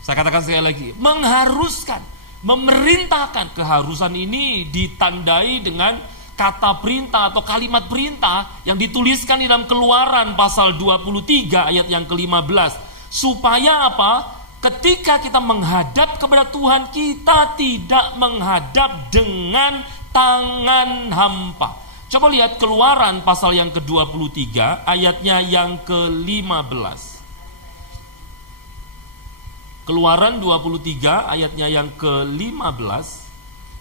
saya katakan sekali lagi, mengharuskan, memerintahkan. Keharusan ini ditandai dengan kata perintah atau kalimat perintah yang dituliskan di dalam Keluaran pasal 23 ayat yang ke-15. Supaya apa? Ketika kita menghadap kepada Tuhan, kita tidak menghadap dengan tangan hampa. Coba lihat Keluaran pasal yang ke-23 ayatnya yang ke-15. Keluaran 23 ayatnya yang ke-15.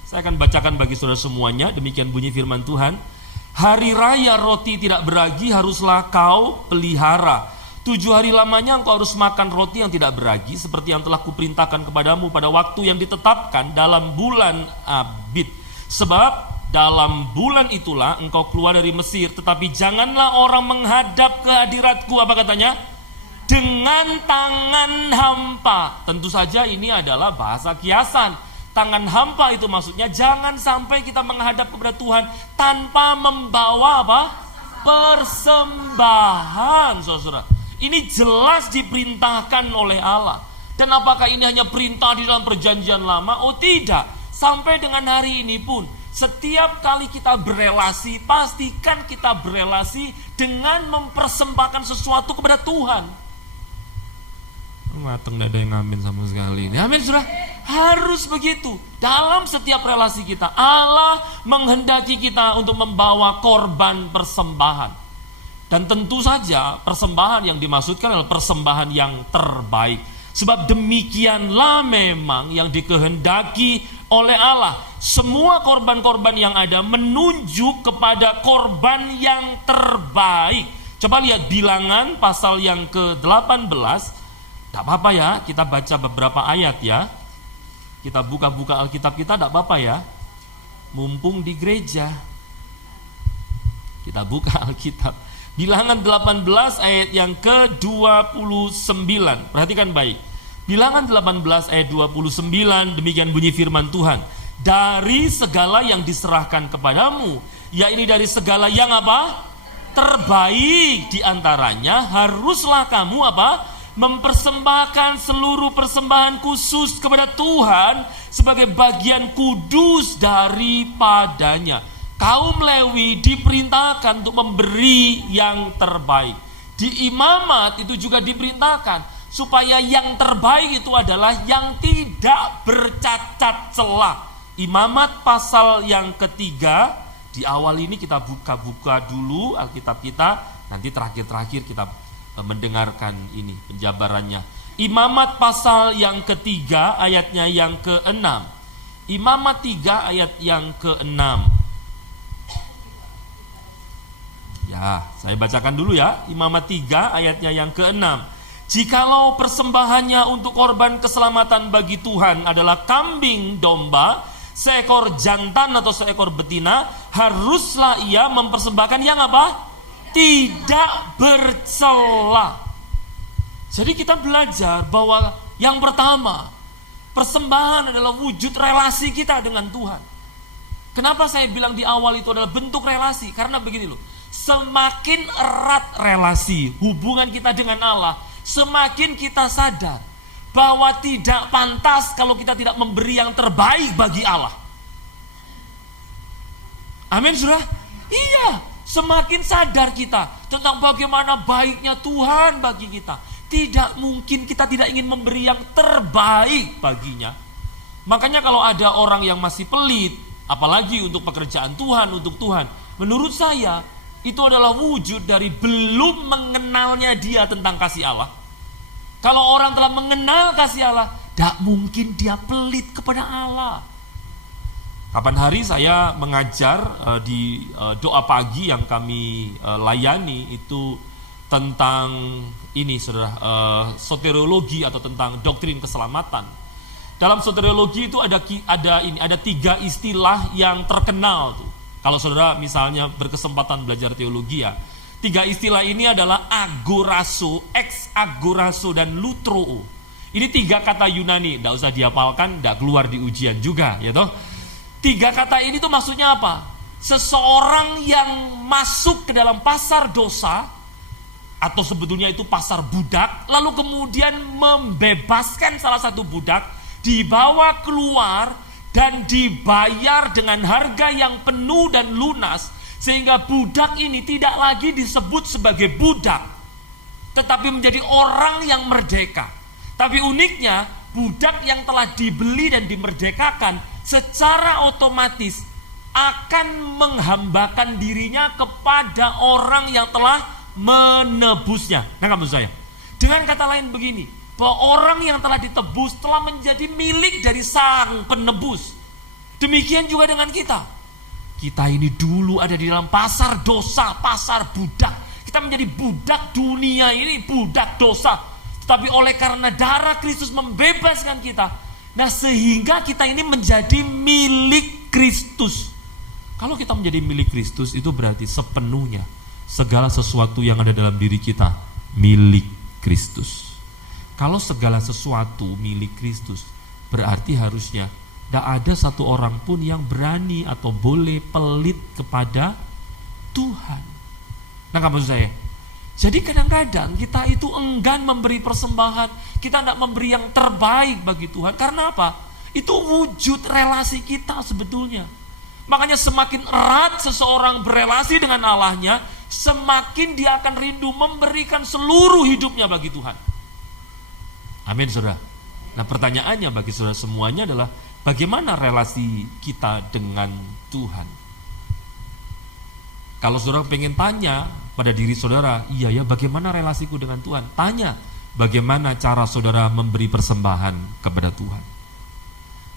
Saya akan bacakan bagi saudara semuanya. Demikian bunyi firman Tuhan. Hari raya roti tidak beragi haruslah kau pelihara. 7 hari lamanya engkau harus makan roti yang tidak beragi, seperti yang telah kuperintahkan kepadamu pada waktu yang ditetapkan dalam bulan Abib. Sebab dalam bulan itulah engkau keluar dari Mesir, tetapi janganlah orang menghadap ke hadiratku, apa katanya? Dengan tangan hampa. Tentu saja ini adalah bahasa kiasan. Tangan hampa itu maksudnya jangan sampai kita menghadap kepada Tuhan tanpa membawa apa? Persembahan, saudara. Ini jelas diperintahkan oleh Allah. Dan apakah ini hanya perintah di dalam perjanjian lama? Oh tidak. Sampai dengan hari ini pun, setiap kali kita berelasi, pastikan kita berelasi dengan mempersembahkan sesuatu kepada Tuhan. Mateng, tidak ada yang ngamin sama sekali. Amin, saudara. Harus begitu. Dalam setiap relasi kita, Allah menghendaki kita untuk membawa korban persembahan. Dan tentu saja persembahan yang dimaksudkan adalah persembahan yang terbaik. Sebab demikianlah memang yang dikehendaki oleh Allah. Semua korban-korban yang ada menunjuk kepada korban yang terbaik. Coba lihat Bilangan pasal yang ke-18. Tidak apa-apa ya, kita baca beberapa ayat ya. Kita buka-buka Alkitab kita, tidak apa-apa ya. Mumpung di gereja. Kita buka Alkitab. Bilangan 18 ayat yang ke-29. Perhatikan baik. Bilangan 18 ayat 29, demikian bunyi firman Tuhan. Dari segala yang diserahkan kepadamu, yakni dari segala yang apa? Terbaik diantaranya, haruslah kamu apa? Mempersembahkan seluruh persembahan khusus kepada Tuhan sebagai bagian kudus daripadanya. Kaum Lewi diperintahkan untuk memberi yang terbaik. Di imamat itu juga diperintahkan supaya yang terbaik itu adalah yang tidak bercacat celah. Imamat pasal yang ketiga, di awal ini kita buka-buka dulu Alkitab kita, nanti terakhir-terakhir kita mendengarkan ini penjabarannya. Imamat pasal yang ketiga ayatnya yang ke-6. Imamat 3 ayat yang ke-6. Ya, saya bacakan dulu ya. Imamat 3 ayatnya yang ke-6. Jikalau persembahannya untuk korban keselamatan bagi Tuhan adalah kambing domba, seekor jantan atau seekor betina, haruslah ia mempersembahkan yang apa? Tidak bercela. Jadi kita belajar bahwa yang pertama, persembahan adalah wujud relasi kita dengan Tuhan. Kenapa saya bilang di awal itu adalah bentuk relasi? Karena begini loh, semakin erat relasi hubungan kita dengan Allah, semakin kita sadar bahwa tidak pantas kalau kita tidak memberi yang terbaik bagi Allah. Amin, saudara? Iya. Semakin sadar kita tentang bagaimana baiknya Tuhan bagi kita. Tidak mungkin kita tidak ingin memberi yang terbaik baginya. Makanya kalau ada orang yang masih pelit, apalagi untuk pekerjaan Tuhan, untuk Tuhan, menurut saya itu adalah wujud dari belum mengenalnya dia tentang kasih Allah. Kalau orang telah mengenal kasih Allah, tidak mungkin dia pelit kepada Allah. Kapan hari saya mengajar di doa pagi yang kami layani itu tentang ini, saudara, soteriologi atau tentang doktrin keselamatan. Dalam soteriologi itu ada 3 istilah yang terkenal tuh. Kalau saudara misalnya berkesempatan belajar teologi ya, 3 istilah ini adalah agorazo, ex agorazo, dan lutro. Ini 3 kata Yunani, tidak usah dihafalkan, tidak keluar di ujian juga, ya toh. 3 kata ini tuh maksudnya apa? Seseorang yang masuk ke dalam pasar dosa, atau sebetulnya itu pasar budak, lalu kemudian membebaskan salah satu budak, dibawa keluar dan dibayar dengan harga yang penuh dan lunas, sehingga budak ini tidak lagi disebut sebagai budak, tetapi menjadi orang yang merdeka. Tapi uniknya, budak yang telah dibeli dan dimerdekakan secara otomatis akan menghambakan dirinya kepada orang yang telah menebusnya. Nah, maksud saya, dengan kata lain begini, bahwa orang yang telah ditebus telah menjadi milik dari sang penebus. Demikian juga dengan kita. Kita ini dulu ada di dalam pasar dosa, pasar budak. Kita menjadi budak dunia ini, budak dosa. Tetapi oleh karena darah Kristus membebaskan kita, nah sehingga kita ini menjadi milik Kristus. Kalau kita menjadi milik Kristus, itu berarti sepenuhnya segala sesuatu yang ada dalam diri kita milik Kristus. Kalau segala sesuatu milik Kristus, berarti harusnya tidak ada satu orang pun yang berani atau boleh pelit kepada Tuhan. Nah, maksud saya, jadi kadang-kadang kita itu enggan memberi persembahan, kita tidak memberi yang terbaik bagi Tuhan. Karena apa? Itu wujud relasi kita sebetulnya. Makanya semakin erat seseorang berelasi dengan Allahnya, semakin dia akan rindu memberikan seluruh hidupnya bagi Tuhan. Amin, saudara. Nah, pertanyaannya bagi saudara semuanya adalah, bagaimana relasi kita dengan Tuhan? Kalau saudara pengen tanya pada diri saudara, iya ya, bagaimana relasiku dengan Tuhan? Tanya, bagaimana cara saudara memberi persembahan kepada Tuhan?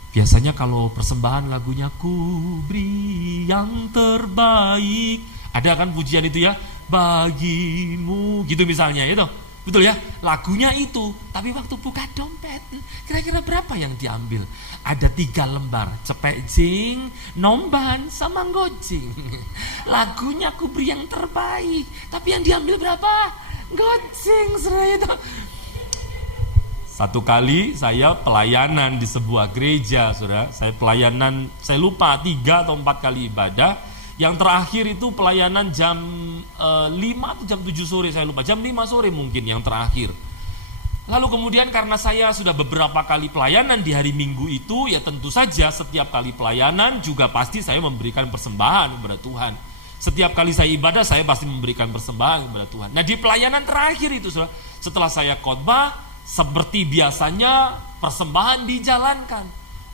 Biasanya kalau persembahan lagunya ku beri yang terbaik, ada kan pujian itu ya, bagimu, gitu misalnya, itu betul ya, lagunya itu. Tapi waktu buka dompet, kira-kira berapa yang diambil? Ada 3 lembar, cepek jing, nomban, sama gojing. Lagunya ku beri yang terbaik, tapi yang diambil berapa? Gojing, saudara itu. Satu kali saya pelayanan di sebuah gereja, saudara. Saya pelayanan, saya lupa 3 atau 4 kali ibadah. Yang terakhir itu pelayanan jam 5 atau jam 7 sore, saya lupa. Jam 5 sore mungkin yang terakhir. Lalu kemudian karena saya sudah beberapa kali pelayanan di hari Minggu itu, ya tentu saja setiap kali pelayanan juga pasti saya memberikan persembahan kepada Tuhan. Setiap kali saya ibadah, saya pasti memberikan persembahan kepada Tuhan. Nah, di pelayanan terakhir itu, saudara, setelah saya khotbah, seperti biasanya persembahan dijalankan.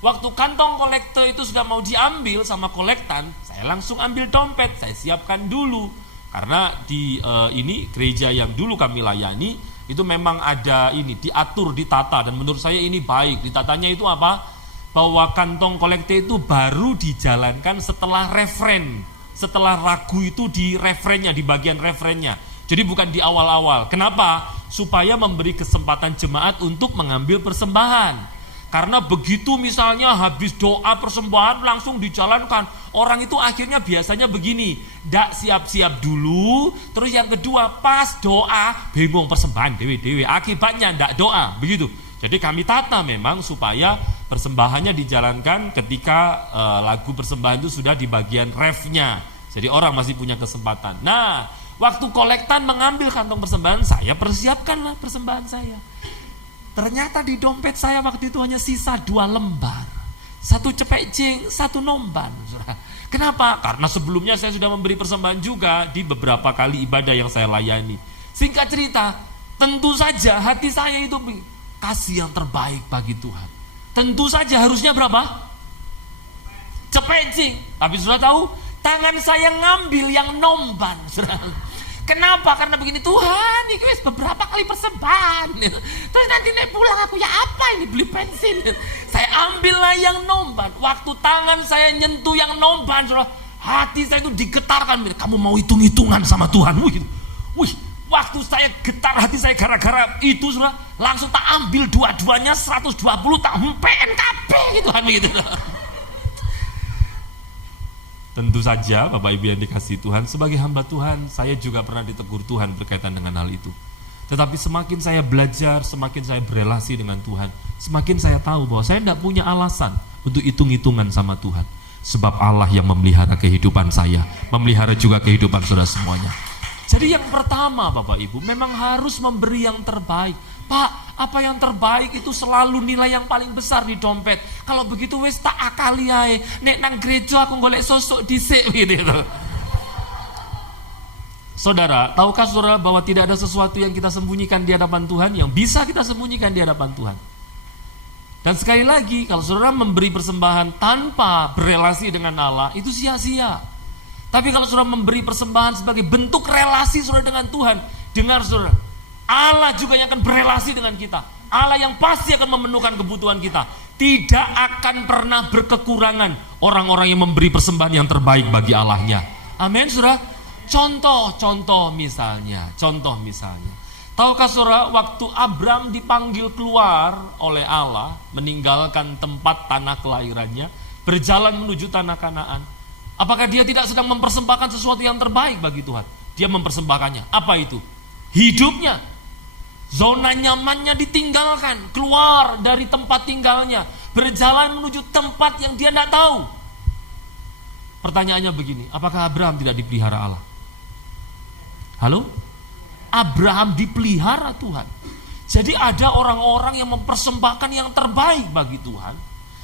Waktu kantong kolektor itu sudah mau diambil sama kolektan, saya langsung ambil dompet, saya siapkan dulu. Karena di ini gereja yang dulu kami layani, itu memang ada ini, diatur, ditata, dan menurut saya ini baik. Ditatanya itu apa? Bahwa kantong kolektor itu baru dijalankan setelah refren. Setelah ragu itu di refrennya, di bagian refrennya. Jadi bukan di awal-awal. Kenapa? Supaya memberi kesempatan jemaat untuk mengambil persembahan. Karena begitu misalnya habis doa persembahan langsung dijalankan, orang itu akhirnya biasanya begini, ndak siap-siap dulu, terus yang kedua pas doa bingung persembahan dewe-dewe, akibatnya ndak doa, begitu. Jadi kami tata memang supaya persembahannya dijalankan ketika lagu persembahan itu sudah di bagian refnya. Jadi orang masih punya kesempatan. Nah, waktu kolektan mengambil kantong persembahan, saya persiapkanlah persembahan saya. Ternyata di dompet saya waktu itu hanya sisa 2 lembar. 1 cepek jing, 1 nomban. Kenapa? Karena sebelumnya saya sudah memberi persembahan juga di beberapa kali ibadah yang saya layani. Singkat cerita, tentu saja hati saya itu kasih yang terbaik bagi Tuhan. Tentu saja harusnya berapa? Cepek jing. Tapi sudah tahu, tangan saya ngambil yang nomban. Kenapa? Karena begini, Tuhan, ini beberapa kali persembahan. Terus nanti naik pulang aku, ya apa ini, beli bensin. Saya ambillah yang nomban. Waktu tangan saya nyentuh yang nomban, hati saya itu digetarkan. Kamu mau hitung-hitungan sama Tuhan? Wih, waktu saya getar hati saya gara-gara itu, langsung tak ambil dua-duanya 120, tak hempen kabeh gitu kan begitu. Tentu saja Bapak Ibu yang dikasihi Tuhan, sebagai hamba Tuhan, saya juga pernah ditegur Tuhan berkaitan dengan hal itu. Tetapi semakin saya belajar, semakin saya berelasi dengan Tuhan, semakin saya tahu bahwa saya tidak punya alasan untuk hitung-hitungan sama Tuhan. Sebab Allah yang memelihara kehidupan saya, memelihara juga kehidupan saudara semuanya. Jadi yang pertama Bapak Ibu, memang harus memberi yang terbaik. Pak, apa yang terbaik itu selalu nilai yang paling besar di dompet. Kalau begitu wis tak akali ae. Nek nang gereja aku golek sosok dhisik gitu. Saudara, tahukah saudara bahwa tidak ada sesuatu yang kita sembunyikan di hadapan Tuhan yang bisa kita sembunyikan di hadapan Tuhan? Dan sekali lagi, kalau saudara memberi persembahan tanpa berelasi dengan Allah, itu sia-sia. Tapi kalau saudara memberi persembahan sebagai bentuk relasi saudara dengan Tuhan, dengar saudara, Allah juga yang akan berelasi dengan kita. Allah yang pasti akan memenuhkan kebutuhan kita. Tidak akan pernah berkekurangan orang-orang yang memberi persembahan yang terbaik bagi Allahnya. Amin, saudara. Contoh misalnya. Tahukah saudara, waktu Abram dipanggil keluar oleh Allah, meninggalkan tempat tanah kelahirannya, berjalan menuju tanah Kanaan. Apakah dia tidak sedang mempersembahkan sesuatu yang terbaik bagi Tuhan? Dia mempersembahkannya. Apa itu? Hidupnya. Zona nyamannya ditinggalkan, keluar dari tempat tinggalnya, berjalan menuju tempat yang dia tidak tahu. Pertanyaannya begini, apakah Abraham tidak dipelihara Allah? Halo? Abraham dipelihara Tuhan. Jadi ada orang-orang yang mempersembahkan yang terbaik bagi Tuhan,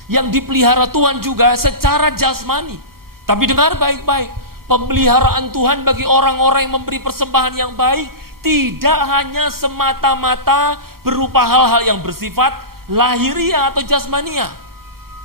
yang dipelihara Tuhan juga secara jasmani. Tapi dengar baik-baik, pemeliharaan Tuhan bagi orang-orang yang memberi persembahan yang baik tidak hanya semata-mata berupa hal-hal yang bersifat lahiriah atau jasmania.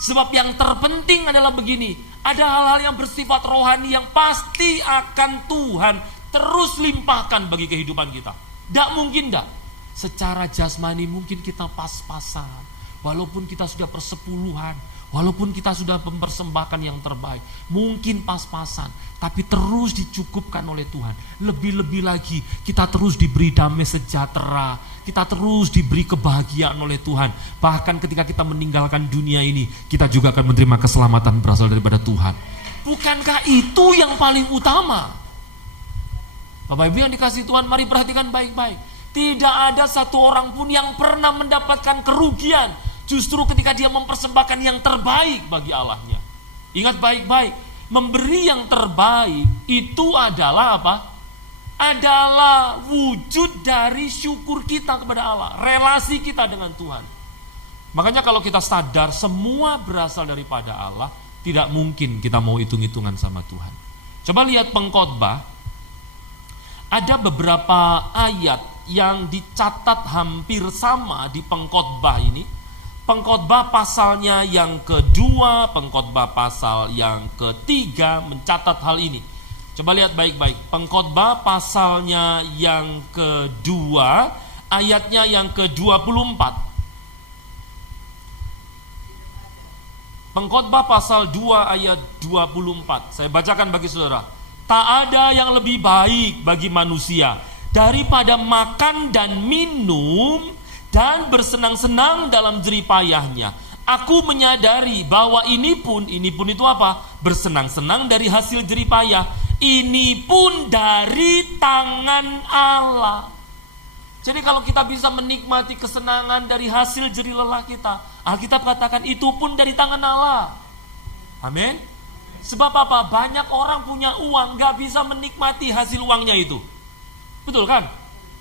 Sebab yang terpenting adalah begini, ada hal-hal yang bersifat rohani yang pasti akan Tuhan terus limpahkan bagi kehidupan kita. Tidak mungkin tidak. Secara jasmani mungkin kita pas-pasan, walaupun kita sudah persepuluhan, walaupun kita sudah mempersembahkan yang terbaik, mungkin pas-pasan, tapi terus dicukupkan oleh Tuhan. Lebih-lebih lagi, kita terus diberi damai sejahtera, kita terus diberi kebahagiaan oleh Tuhan. Bahkan ketika kita meninggalkan dunia ini, kita juga akan menerima keselamatan berasal daripada Tuhan. Bukankah itu yang paling utama? Bapak Ibu yang dikasihi Tuhan, mari perhatikan baik-baik. Tidak ada satu orang pun yang pernah mendapatkan kerugian justru ketika dia mempersembahkan yang terbaik bagi Allahnya. Ingat baik-baik, memberi yang terbaik itu adalah apa? Adalah wujud dari syukur kita kepada Allah, relasi kita dengan Tuhan. Makanya kalau kita sadar semua berasal daripada Allah, tidak mungkin kita mau hitung-hitungan sama Tuhan. Coba lihat Pengkhotbah, ada beberapa ayat yang dicatat hampir sama di Pengkhotbah ini. Pengkhotbah pasalnya yang kedua, Pengkhotbah pasal yang ketiga mencatat hal ini. Coba lihat baik-baik. Pengkhotbah pasalnya yang kedua, ayatnya yang ke-24. Pengkhotbah pasal 2 ayat 24. Saya bacakan bagi saudara. Tak ada yang lebih baik bagi manusia daripada makan dan minum dan bersenang-senang dalam jeripayahnya. Aku menyadari bahwa ini pun itu apa? Bersenang-senang dari hasil jeripayah. Ini pun dari tangan Allah. Jadi kalau kita bisa menikmati kesenangan dari hasil jerih lelah kita, Alkitab katakan itu pun dari tangan Allah. Amin. Sebab apa? Banyak orang punya uang gak bisa menikmati hasil uangnya itu. Betul kan?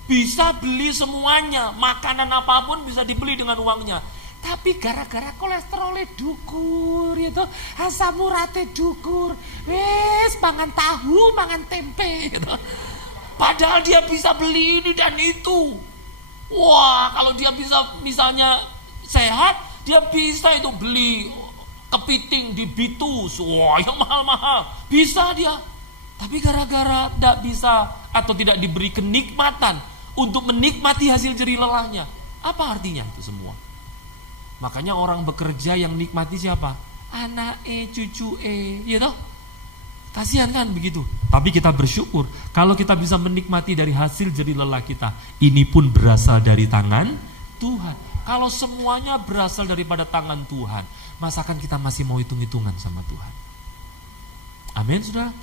Bisa beli semuanya, makanan apapun bisa dibeli dengan uangnya. Tapi gara-gara kolesterolnya dukur, gitu, asam uratnya dukur, wes mangan tahu, mangan tempe, gitu. Padahal dia bisa beli ini dan itu. Wah, kalau dia bisa misalnya sehat, dia bisa itu beli kepiting di Bitus, wah yang mahal-mahal, bisa dia. Tapi gara-gara tidak bisa atau tidak diberi kenikmatan untuk menikmati hasil jerih lelahnya, apa artinya itu semua? Makanya orang bekerja yang nikmati siapa? Anak cucu gitu. Kasihan kan begitu. Tapi kita bersyukur kalau kita bisa menikmati dari hasil jerih lelah kita. Ini pun berasal dari tangan Tuhan. Kalau semuanya berasal daripada tangan Tuhan, masakan kita masih mau hitung-hitungan sama Tuhan? Amin, saudara.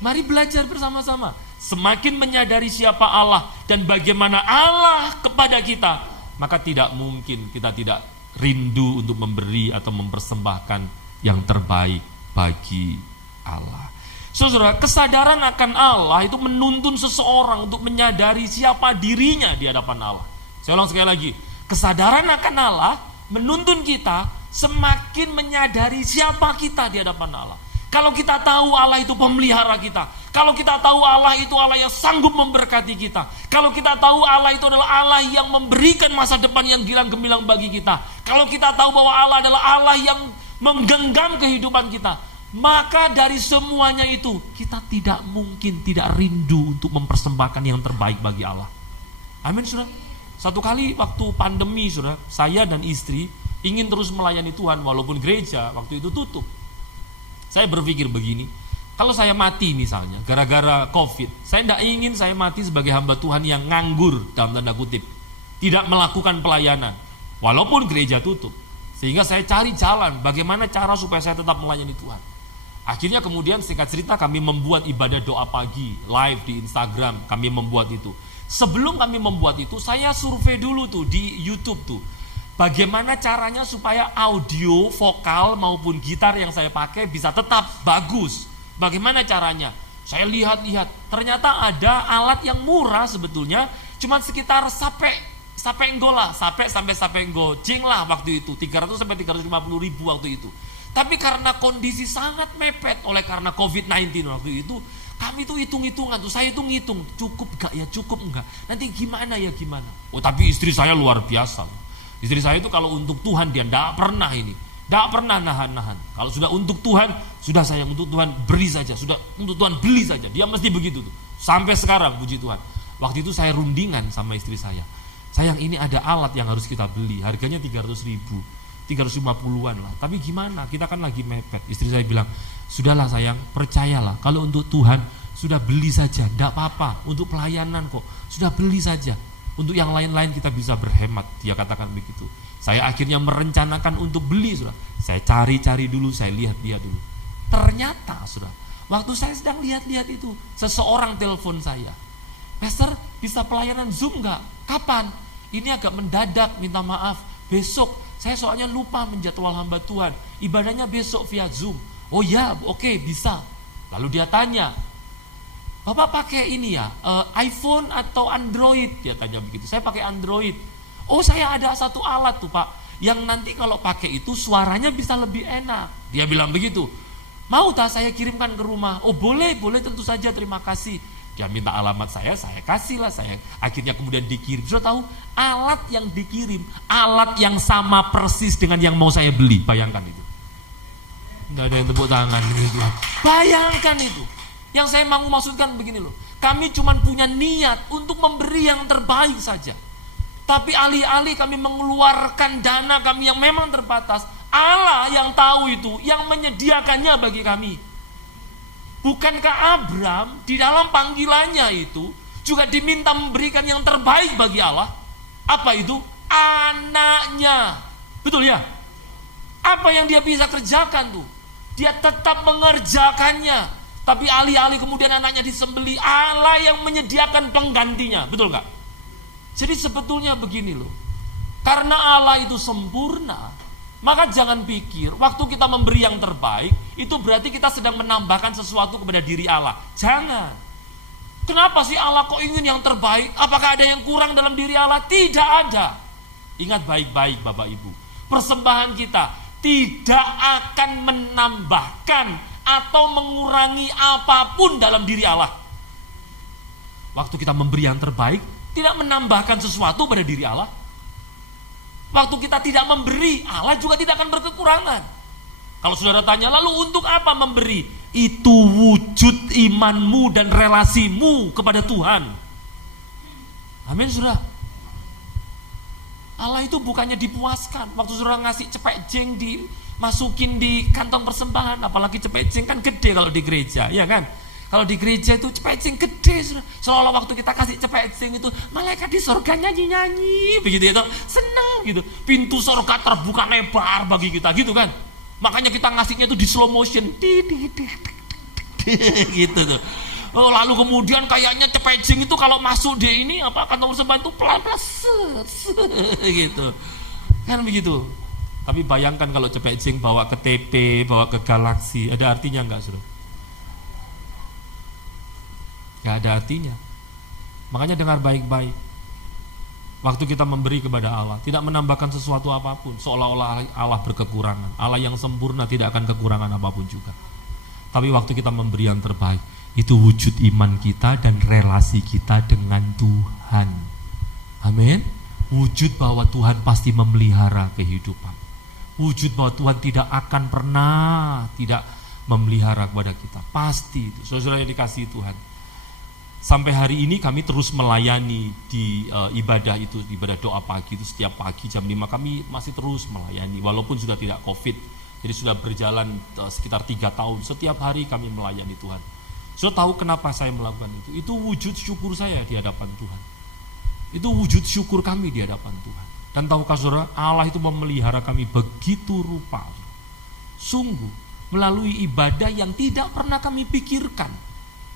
Mari belajar bersama-sama. Semakin menyadari siapa Allah dan bagaimana Allah kepada kita, maka tidak mungkin kita tidak rindu untuk memberi atau mempersembahkan yang terbaik bagi Allah. Saudara, kesadaran akan Allah itu menuntun seseorang untuk menyadari siapa dirinya di hadapan Allah. Saya ulang sekali lagi. Kesadaran akan Allah menuntun kita semakin menyadari siapa kita di hadapan Allah. Kalau kita tahu Allah itu pemelihara kita, kalau kita tahu Allah itu Allah yang sanggup memberkati kita, kalau kita tahu Allah itu adalah Allah yang memberikan masa depan yang gilang gemilang bagi kita, kalau kita tahu bahwa Allah adalah Allah yang menggenggam kehidupan kita, maka dari semuanya itu kita tidak mungkin tidak rindu untuk mempersembahkan yang terbaik bagi Allah. Amin, saudara. Satu kali waktu pandemi, saudara, saya dan istri ingin terus melayani Tuhan walaupun gereja waktu itu tutup. Saya berpikir begini, kalau saya mati misalnya gara-gara COVID, saya tidak ingin saya mati sebagai hamba Tuhan yang nganggur dalam tanda kutip, tidak melakukan pelayanan walaupun gereja tutup. Sehingga saya cari jalan bagaimana cara supaya saya tetap melayani Tuhan. Akhirnya kemudian singkat cerita kami membuat ibadah doa pagi live di Instagram, kami membuat itu. Sebelum kami membuat itu, saya survei dulu tuh di YouTube tuh. Bagaimana caranya supaya audio, vokal maupun gitar yang saya pakai bisa tetap bagus. Bagaimana caranya? Saya lihat-lihat, ternyata ada alat yang murah sebetulnya, cuma sekitar sapenggo lah, sampai sapenggo, jing lah waktu itu, 300 sampai 350 ribu waktu itu. Tapi karena kondisi sangat mepet oleh karena COVID-19 waktu itu, kami tuh hitung-hitungan tuh, saya tuh ngitung, cukup gak ya, cukup enggak, nanti gimana ya gimana. Oh tapi istri saya luar biasa. Istri saya itu kalau untuk Tuhan dia tidak pernah nahan-nahan. Kalau sudah untuk Tuhan, sudah sayang untuk Tuhan beri saja, sudah untuk Tuhan beli saja. Dia mesti begitu tuh. Sampai sekarang puji Tuhan. Waktu itu saya rundingan sama istri saya. Sayang ini ada alat yang harus kita beli, harganya 300 ribu. 350-an lah. Tapi gimana? Kita kan lagi mepet. Istri saya bilang, sudahlah sayang, percayalah. Kalau untuk Tuhan, sudah beli saja. Tidak apa-apa. Untuk pelayanan kok. Sudah beli saja. Untuk yang lain-lain kita bisa berhemat. Dia katakan begitu. Saya akhirnya merencanakan untuk beli. Sudah. Saya cari-cari dulu, saya lihat-lihat dulu. Ternyata, sudah. Waktu saya sedang lihat-lihat itu, seseorang telepon saya. Pastor, bisa pelayanan Zoom nggak? Kapan? Ini agak mendadak, minta maaf. Besok. Saya soalnya lupa menjadwal hamba Tuhan. Ibadahnya besok via Zoom. Oh ya, oke, bisa. Lalu dia tanya, Bapak pakai ini ya, iPhone atau Android? Dia tanya begitu. Saya pakai Android. Oh saya ada satu alat tuh Pak, yang nanti kalau pakai itu suaranya bisa lebih enak. Dia bilang begitu. Mau tak saya kirimkan ke rumah? Oh boleh tentu saja, terima kasih. Dia minta alamat saya kasih lah. Saya akhirnya kemudian dikirim. Sudah tahu alat yang dikirim, alat yang sama persis dengan yang mau saya beli. Bayangkan itu. Tidak ada yang tepuk tangan gitu. Bayangkan itu. Yang saya mau maksudkan begini loh. Kami cuma punya niat untuk memberi yang terbaik saja. Tapi alih-alih kami mengeluarkan dana kami yang memang terbatas, Allah yang tahu itu, yang menyediakannya bagi kami. Bukankah Abram di dalam panggilannya itu juga diminta memberikan yang terbaik bagi Allah? Apa itu? Anaknya. Betul ya? Apa yang dia bisa kerjakan tuh? Dia tetap mengerjakannya. Tapi alih-alih kemudian anaknya disembeli, Allah yang menyediakan penggantinya. Betul gak? Jadi sebetulnya begini loh. Karena Allah itu sempurna, maka jangan pikir waktu kita memberi yang terbaik itu berarti kita sedang menambahkan sesuatu kepada diri Allah. Jangan. Kenapa sih Allah kok ingin yang terbaik? Apakah ada yang kurang dalam diri Allah? Tidak ada. Ingat baik-baik Bapak Ibu, persembahan kita tidak akan menambahkan atau mengurangi apapun dalam diri Allah. Waktu kita memberi yang terbaik tidak menambahkan sesuatu pada diri Allah. Waktu kita tidak memberi, Allah juga tidak akan berkekurangan. Kalau saudara tanya, lalu untuk apa memberi? Itu wujud imanmu dan relasimu kepada Tuhan. Amin, saudara. Allah itu bukannya dipuaskan. Waktu saudara ngasih cepek jeng dimasukin di kantong persembahan, apalagi cepek jeng kan gede kalau di gereja, ya kan? Kalau di gereja itu cepek jeng gede, saudara. Seolah waktu kita kasih cepek jeng itu malaikat di sorga nyanyi-nyanyi, begitu ya, senang gitu. Pintu sorga terbuka lebar bagi kita, gitu kan? Makanya kita ngasihnya itu di slow motion, gitu tuh. Oh, lalu kemudian kayaknya cepecing itu kalau masuk di ini kantong persembahan itu pelan-pelan gitu. Kan begitu. Tapi bayangkan kalau cepecing bawa ke TP, bawa ke Galaxy, ada artinya enggak, Saudara? Enggak ada artinya. Makanya dengar baik-baik. Waktu kita memberi kepada Allah, tidak menambahkan sesuatu apapun, seolah-olah Allah berkekurangan. Allah yang sempurna tidak akan kekurangan apapun juga. Tapi waktu kita memberi yang terbaik, itu wujud iman kita dan relasi kita dengan Tuhan. Amin. Wujud bahwa Tuhan pasti memelihara kehidupan. Wujud bahwa Tuhan tidak akan pernah tidak memelihara kepada kita. Pasti itu. Saudara yang dikasihi Tuhan. Sampai hari ini kami terus melayani di ibadah itu, ibadah doa pagi itu setiap pagi jam 5 kami masih terus melayani walaupun sudah tidak COVID. Jadi sudah berjalan sekitar 3 tahun. Setiap hari kami melayani Tuhan. Saudara tahu kenapa saya melakukan itu? Itu wujud syukur saya di hadapan Tuhan. Itu wujud syukur kami di hadapan Tuhan. Dan tahukah saudara, Allah itu memelihara kami begitu rupa. Sungguh, melalui ibadah yang tidak pernah kami pikirkan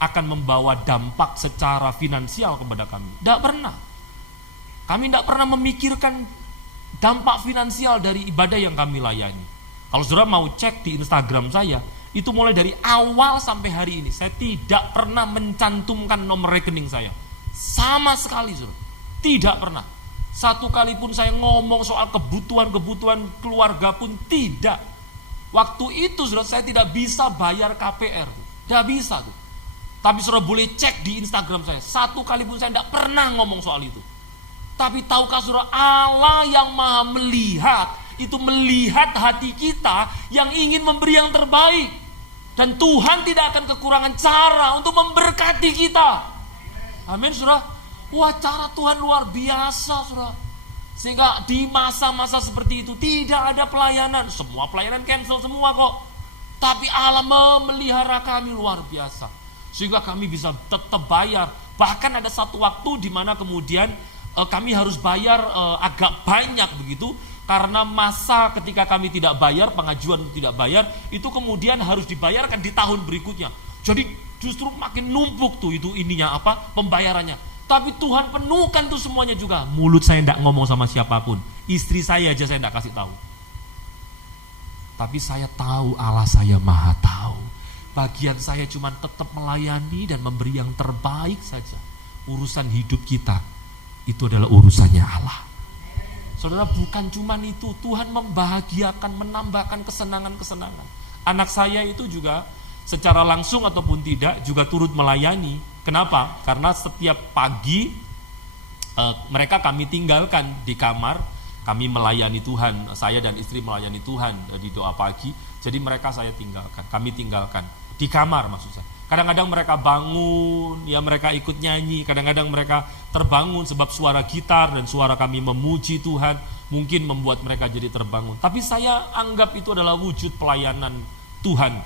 akan membawa dampak secara finansial kepada kami. Tidak pernah. Kami tidak pernah memikirkan dampak finansial dari ibadah yang kami layani. Kalau saudara mau cek di Instagram saya, itu mulai dari awal sampai hari ini, saya tidak pernah mencantumkan nomor rekening saya. Sama sekali, saudara. Tidak pernah. Satu kali pun saya ngomong soal kebutuhan-kebutuhan keluarga pun tidak. Waktu itu, saudara, saya tidak bisa bayar KPR. Tidak bisa tuh. Tapi saudara boleh cek di Instagram saya. Satu kali pun saya tidak pernah ngomong soal itu. Tapi tahukah saudara, Allah yang maha melihat, itu melihat hati kita yang ingin memberi yang terbaik. Dan Tuhan tidak akan kekurangan cara untuk memberkati kita. Amin, saudara. Wah, cara Tuhan luar biasa, saudara. Sehingga di masa-masa seperti itu tidak ada pelayanan. Semua pelayanan cancel semua kok. Tapi Allah memelihara kami luar biasa. Sehingga kami bisa tetap bayar. Bahkan ada satu waktu di mana kemudian kami harus bayar agak banyak begitu. Karena masa ketika kami tidak bayar, pengajuan tidak bayar, itu kemudian harus dibayarkan di tahun berikutnya. Jadi justru makin numpuk tuh itu pembayarannya. Tapi Tuhan penuhkan tuh semuanya juga. Mulut saya tidak ngomong sama siapapun. Istri saya aja saya tidak kasih tahu. Tapi saya tahu Allah saya maha tahu. Bagian saya cuma tetap melayani dan memberi yang terbaik saja. Urusan hidup kita itu adalah urusannya Allah. Saudara, bukan cuma itu, Tuhan membahagiakan, menambahkan kesenangan-kesenangan. Anak saya itu juga secara langsung ataupun tidak juga turut melayani. Kenapa? Karena setiap pagi mereka kami tinggalkan di kamar, kami melayani Tuhan, saya dan istri melayani Tuhan di doa pagi. Jadi mereka saya tinggalkan, kami tinggalkan di kamar maksud saya. Kadang-kadang mereka bangun, ya mereka ikut nyanyi, kadang-kadang mereka terbangun sebab suara gitar dan suara kami memuji Tuhan mungkin membuat mereka jadi terbangun. Tapi saya anggap itu adalah wujud pelayanan Tuhan,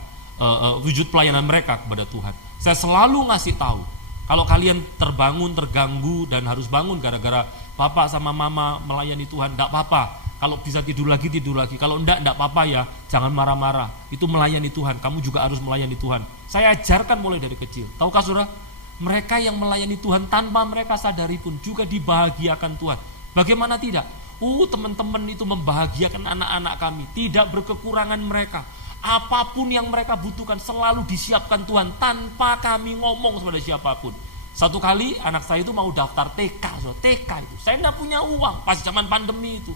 wujud pelayanan mereka kepada Tuhan. Saya selalu ngasih tahu, kalau kalian terbangun, terganggu dan harus bangun gara-gara bapak sama mama melayani Tuhan, enggak apa-apa. Kalau bisa tidur lagi, tidur lagi. Kalau enggak apa-apa ya, jangan marah-marah. Itu melayani Tuhan, kamu juga harus melayani Tuhan. Saya ajarkan mulai dari kecil. Tahukah saudara, mereka yang melayani Tuhan tanpa mereka sadari pun juga dibahagiakan Tuhan. Bagaimana tidak? Teman-teman itu membahagiakan anak-anak kami, tidak berkekurangan mereka. Apapun yang mereka butuhkan selalu disiapkan Tuhan tanpa kami ngomong kepada siapapun. Satu kali anak saya itu mau daftar TK, TK itu. Saya tidak punya uang pas zaman pandemi itu.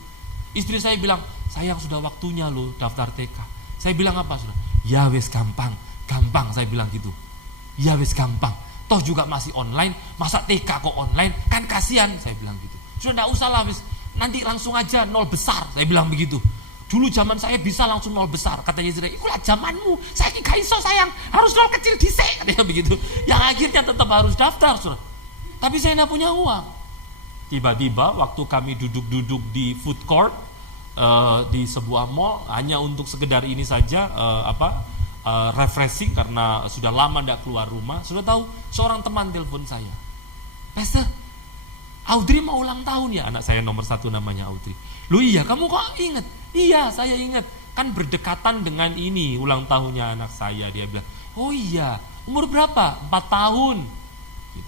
Istri saya bilang, sayang sudah waktunya loh daftar TK. Saya bilang apa saudara? Ya wes gampang, gampang saya bilang gitu. Ya wes gampang. Toh juga masih online, masa TK kok online? Kan kasihan, saya bilang gitu. Sudah tidak usah lah wes, nanti langsung aja 0 besar, saya bilang begitu. Dulu zaman saya bisa langsung 0 besar. Katanya istri, ikulah zamanmu. Saya gak iso sayang, harus 0 kecil dhisik. Katanya begitu. Yang akhirnya tetap harus daftar, saudara. Tapi saya tidak punya uang. Tiba-tiba waktu kami duduk-duduk di food court di sebuah mall hanya untuk sekedar ini saja refreshing karena sudah lama tidak keluar rumah. Sudah tahu, seorang teman telepon saya. Pastor, Audrey mau ulang tahun ya. Anak saya nomor 1 namanya Audrey. Loh iya, kamu kok ingat? Iya, saya ingat. Kan berdekatan dengan ini ulang tahunnya anak saya. Dia bilang, oh iya, umur berapa? 4 tahun.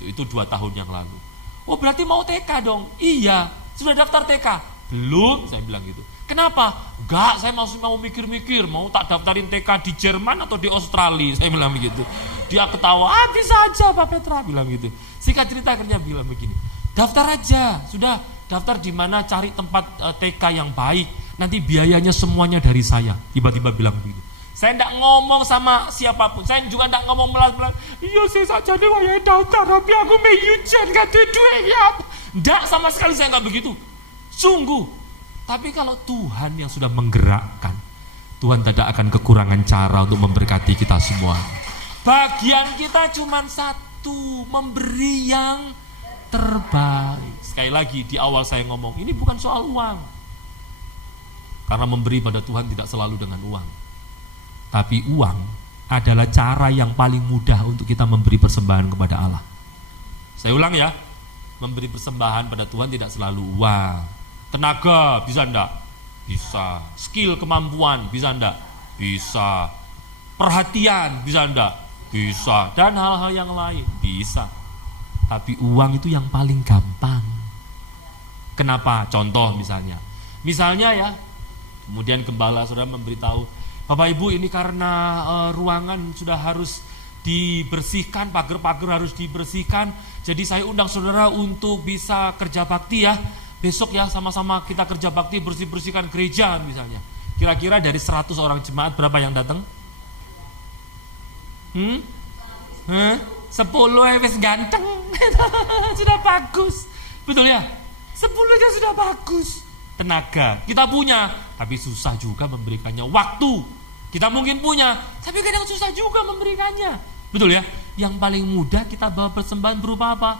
Itu 2 tahun yang lalu. Oh berarti mau TK dong? Iya, sudah daftar TK? Belum, saya bilang gitu. Kenapa? Enggak, saya masih mau mikir-mikir. Mau tak daftarin TK di Jerman atau di Australia? Saya bilang begitu. Dia ketawa, bisa aja Pak Petra, bilang gitu. Singkat cerita akhirnya bilang begini, daftar aja, sudah daftar di mana, cari tempat TK yang baik. Nanti biayanya semuanya dari saya. Tiba-tiba bilang begitu. Saya tidak ngomong sama siapapun. Saya juga tidak ngomong melas-melas. Iya saya saja nih waya daftar, tapi aku mau ujian gak ada duit ya. Tidak, sama sekali saya nggak begitu. Sungguh. Tapi kalau Tuhan yang sudah menggerakkan, Tuhan tidak akan kekurangan cara untuk memberkati kita semua. Bagian kita cuma satu, memberi yang terbaik. Sekali lagi di awal saya ngomong, ini bukan soal uang. Karena memberi pada Tuhan tidak selalu dengan uang. Tapi uang adalah cara yang paling mudah untuk kita memberi persembahan kepada Allah. Saya ulang ya, memberi persembahan pada Tuhan tidak selalu uang. Tenaga bisa enggak? Bisa. Skill, kemampuan bisa enggak? Bisa. perhatian, bisa enggak? Bisa. Dan hal-hal yang lain bisa. Tapi uang itu yang paling gampang. Kenapa? Contoh misalnya ya, kemudian gembala saudara memberitahu, Bapak Ibu ini karena ruangan sudah harus dibersihkan, pagar-pagar harus dibersihkan, jadi saya undang saudara untuk bisa kerja bakti ya. Besok ya sama-sama kita kerja bakti, bersih-bersihkan gereja misalnya. Kira-kira dari 100 orang jemaat berapa yang datang? 10 wis ganteng. Sudah bagus. Betul ya? 10 aja sudah bagus. Tenaga kita punya, tapi susah juga memberikannya. Waktu kita mungkin punya, tapi kadang susah juga memberikannya. Betul ya? Yang paling mudah kita bawa persembahan berupa apa?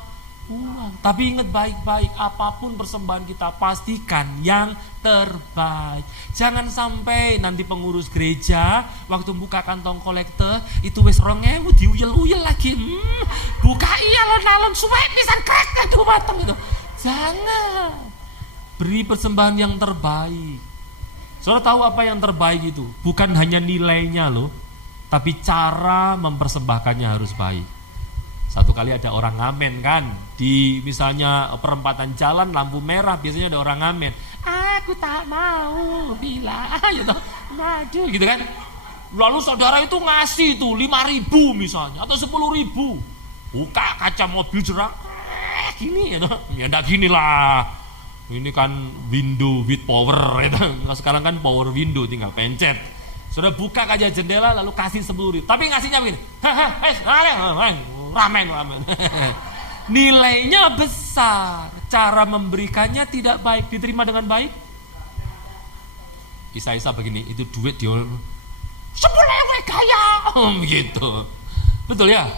Uang. Tapi ingat baik-baik, apapun persembahan kita pastikan yang terbaik. Jangan sampai nanti pengurus gereja waktu buka kantong kolekte itu wis 2.000 diuyel-uyel lagi. Buka iya alon-alon suwe pisan krek itu mateng itu. Jangan. Beri persembahan yang terbaik. Saudara tahu apa yang terbaik itu? Bukan hanya nilainya loh, tapi cara mempersembahkannya harus baik. Satu kali ada orang ngamen kan, di misalnya perempatan jalan lampu merah biasanya ada orang ngamen. Aku tak mau bila gitu, maju gitu kan. Lalu saudara itu ngasih tuh 5.000 misalnya atau 10.000. Buka kaca mobil jerang, gini ya enggak gini lah. Ini kan window with power gitu. Sekarang kan power window tinggal pencet. Sudah buka kaca jendela lalu kasih 10.000. Tapi ngasihnya begini. Ramen. Nilainya besar, cara memberikannya tidak baik. Diterima dengan baik? Isa begini, itu duit dia 10.000 kaya gitu. Betul ya?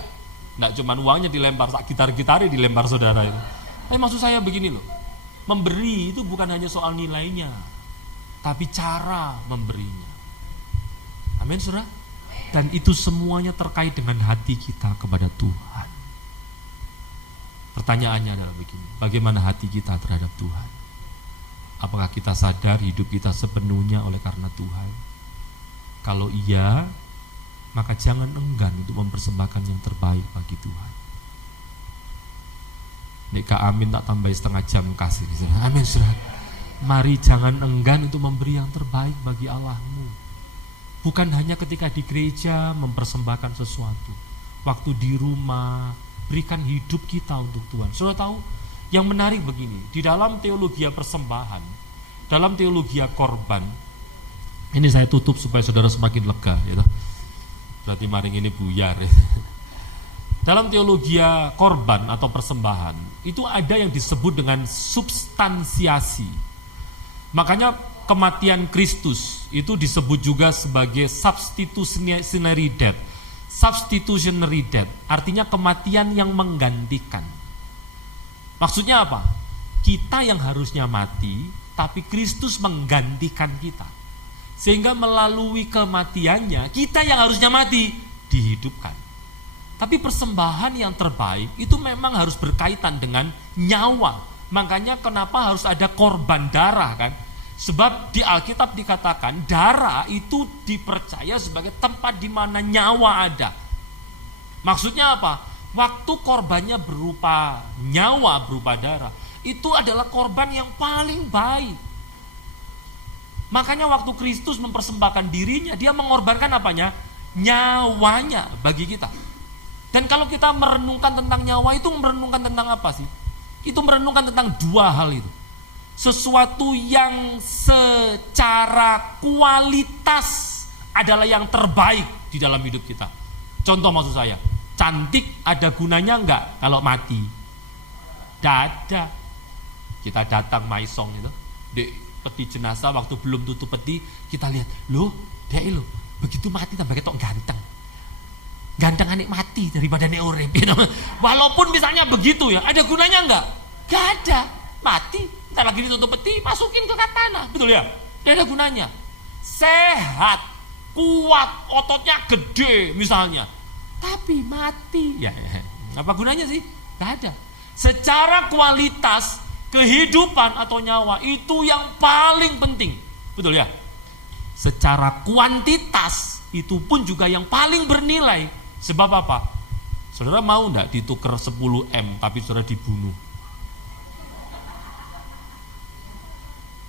Nggak cuma uangnya dilempar, gitar-gitarnya dilempar saudara itu. Tapi maksud saya begini loh, memberi itu bukan hanya soal nilainya, tapi cara memberinya. Amin saudara. Dan itu semuanya terkait dengan hati kita kepada Tuhan. Pertanyaannya adalah begini, bagaimana hati kita terhadap Tuhan? Apakah kita sadar hidup kita sepenuhnya oleh karena Tuhan? Kalau iya, maka jangan enggan untuk mempersembahkan yang terbaik bagi Tuhan. Nika amin tak tambah setengah jam kasih. Amin saudara. Mari jangan enggan untuk memberi yang terbaik bagi Allahmu. Bukan hanya ketika di gereja mempersembahkan sesuatu, waktu di rumah berikan hidup kita untuk Tuhan. Saudara tahu yang menarik begini, di dalam teologi persembahan, dalam teologi korban, ini saya tutup supaya saudara semakin lega ya. Berarti maring ini buyar ya. Dalam teologi korban atau persembahan itu ada yang disebut dengan substansiasi. Makanya kematian Kristus itu disebut juga sebagai substitutionary death. Substitutionary death artinya kematian yang menggantikan. Maksudnya apa? Kita yang harusnya mati, tapi Kristus menggantikan kita. Sehingga melalui kematiannya, kita yang harusnya mati dihidupkan. Tapi persembahan yang terbaik itu memang harus berkaitan dengan nyawa. Makanya kenapa harus ada korban darah kan? Sebab di Alkitab dikatakan darah itu dipercaya sebagai tempat di mana nyawa ada. Maksudnya apa? Waktu korbannya berupa nyawa, berupa darah, itu adalah korban yang paling baik. Makanya waktu Kristus mempersembahkan dirinya, dia mengorbankan apanya? Nyawanya bagi kita. Dan kalau kita merenungkan tentang nyawa itu merenungkan tentang apa sih? Itu merenungkan tentang dua hal itu. Sesuatu yang secara kualitas adalah yang terbaik di dalam hidup kita. Contoh maksud saya, cantik ada gunanya enggak kalau mati? Tidak ada. Kita datang maisong itu di peti jenazah, waktu belum tutup peti kita lihat, loh dek lo begitu mati tambah ketok ganteng. Ganteng anik mati daripada nek urip. Walaupun misalnya begitu ya, ada gunanya enggak? Enggak ada. Mati, entar lagi ditutup peti, masukin ke tanah, betul ya? Tidak ada gunanya. Sehat, kuat, ototnya gede misalnya, tapi mati, ya apa gunanya sih? Tidak ada. Secara kualitas kehidupan atau nyawa itu yang paling penting, betul ya? Secara kuantitas itu pun juga yang paling bernilai. Sebab apa? Saudara mau enggak ditukar 10 M tapi saudara dibunuh?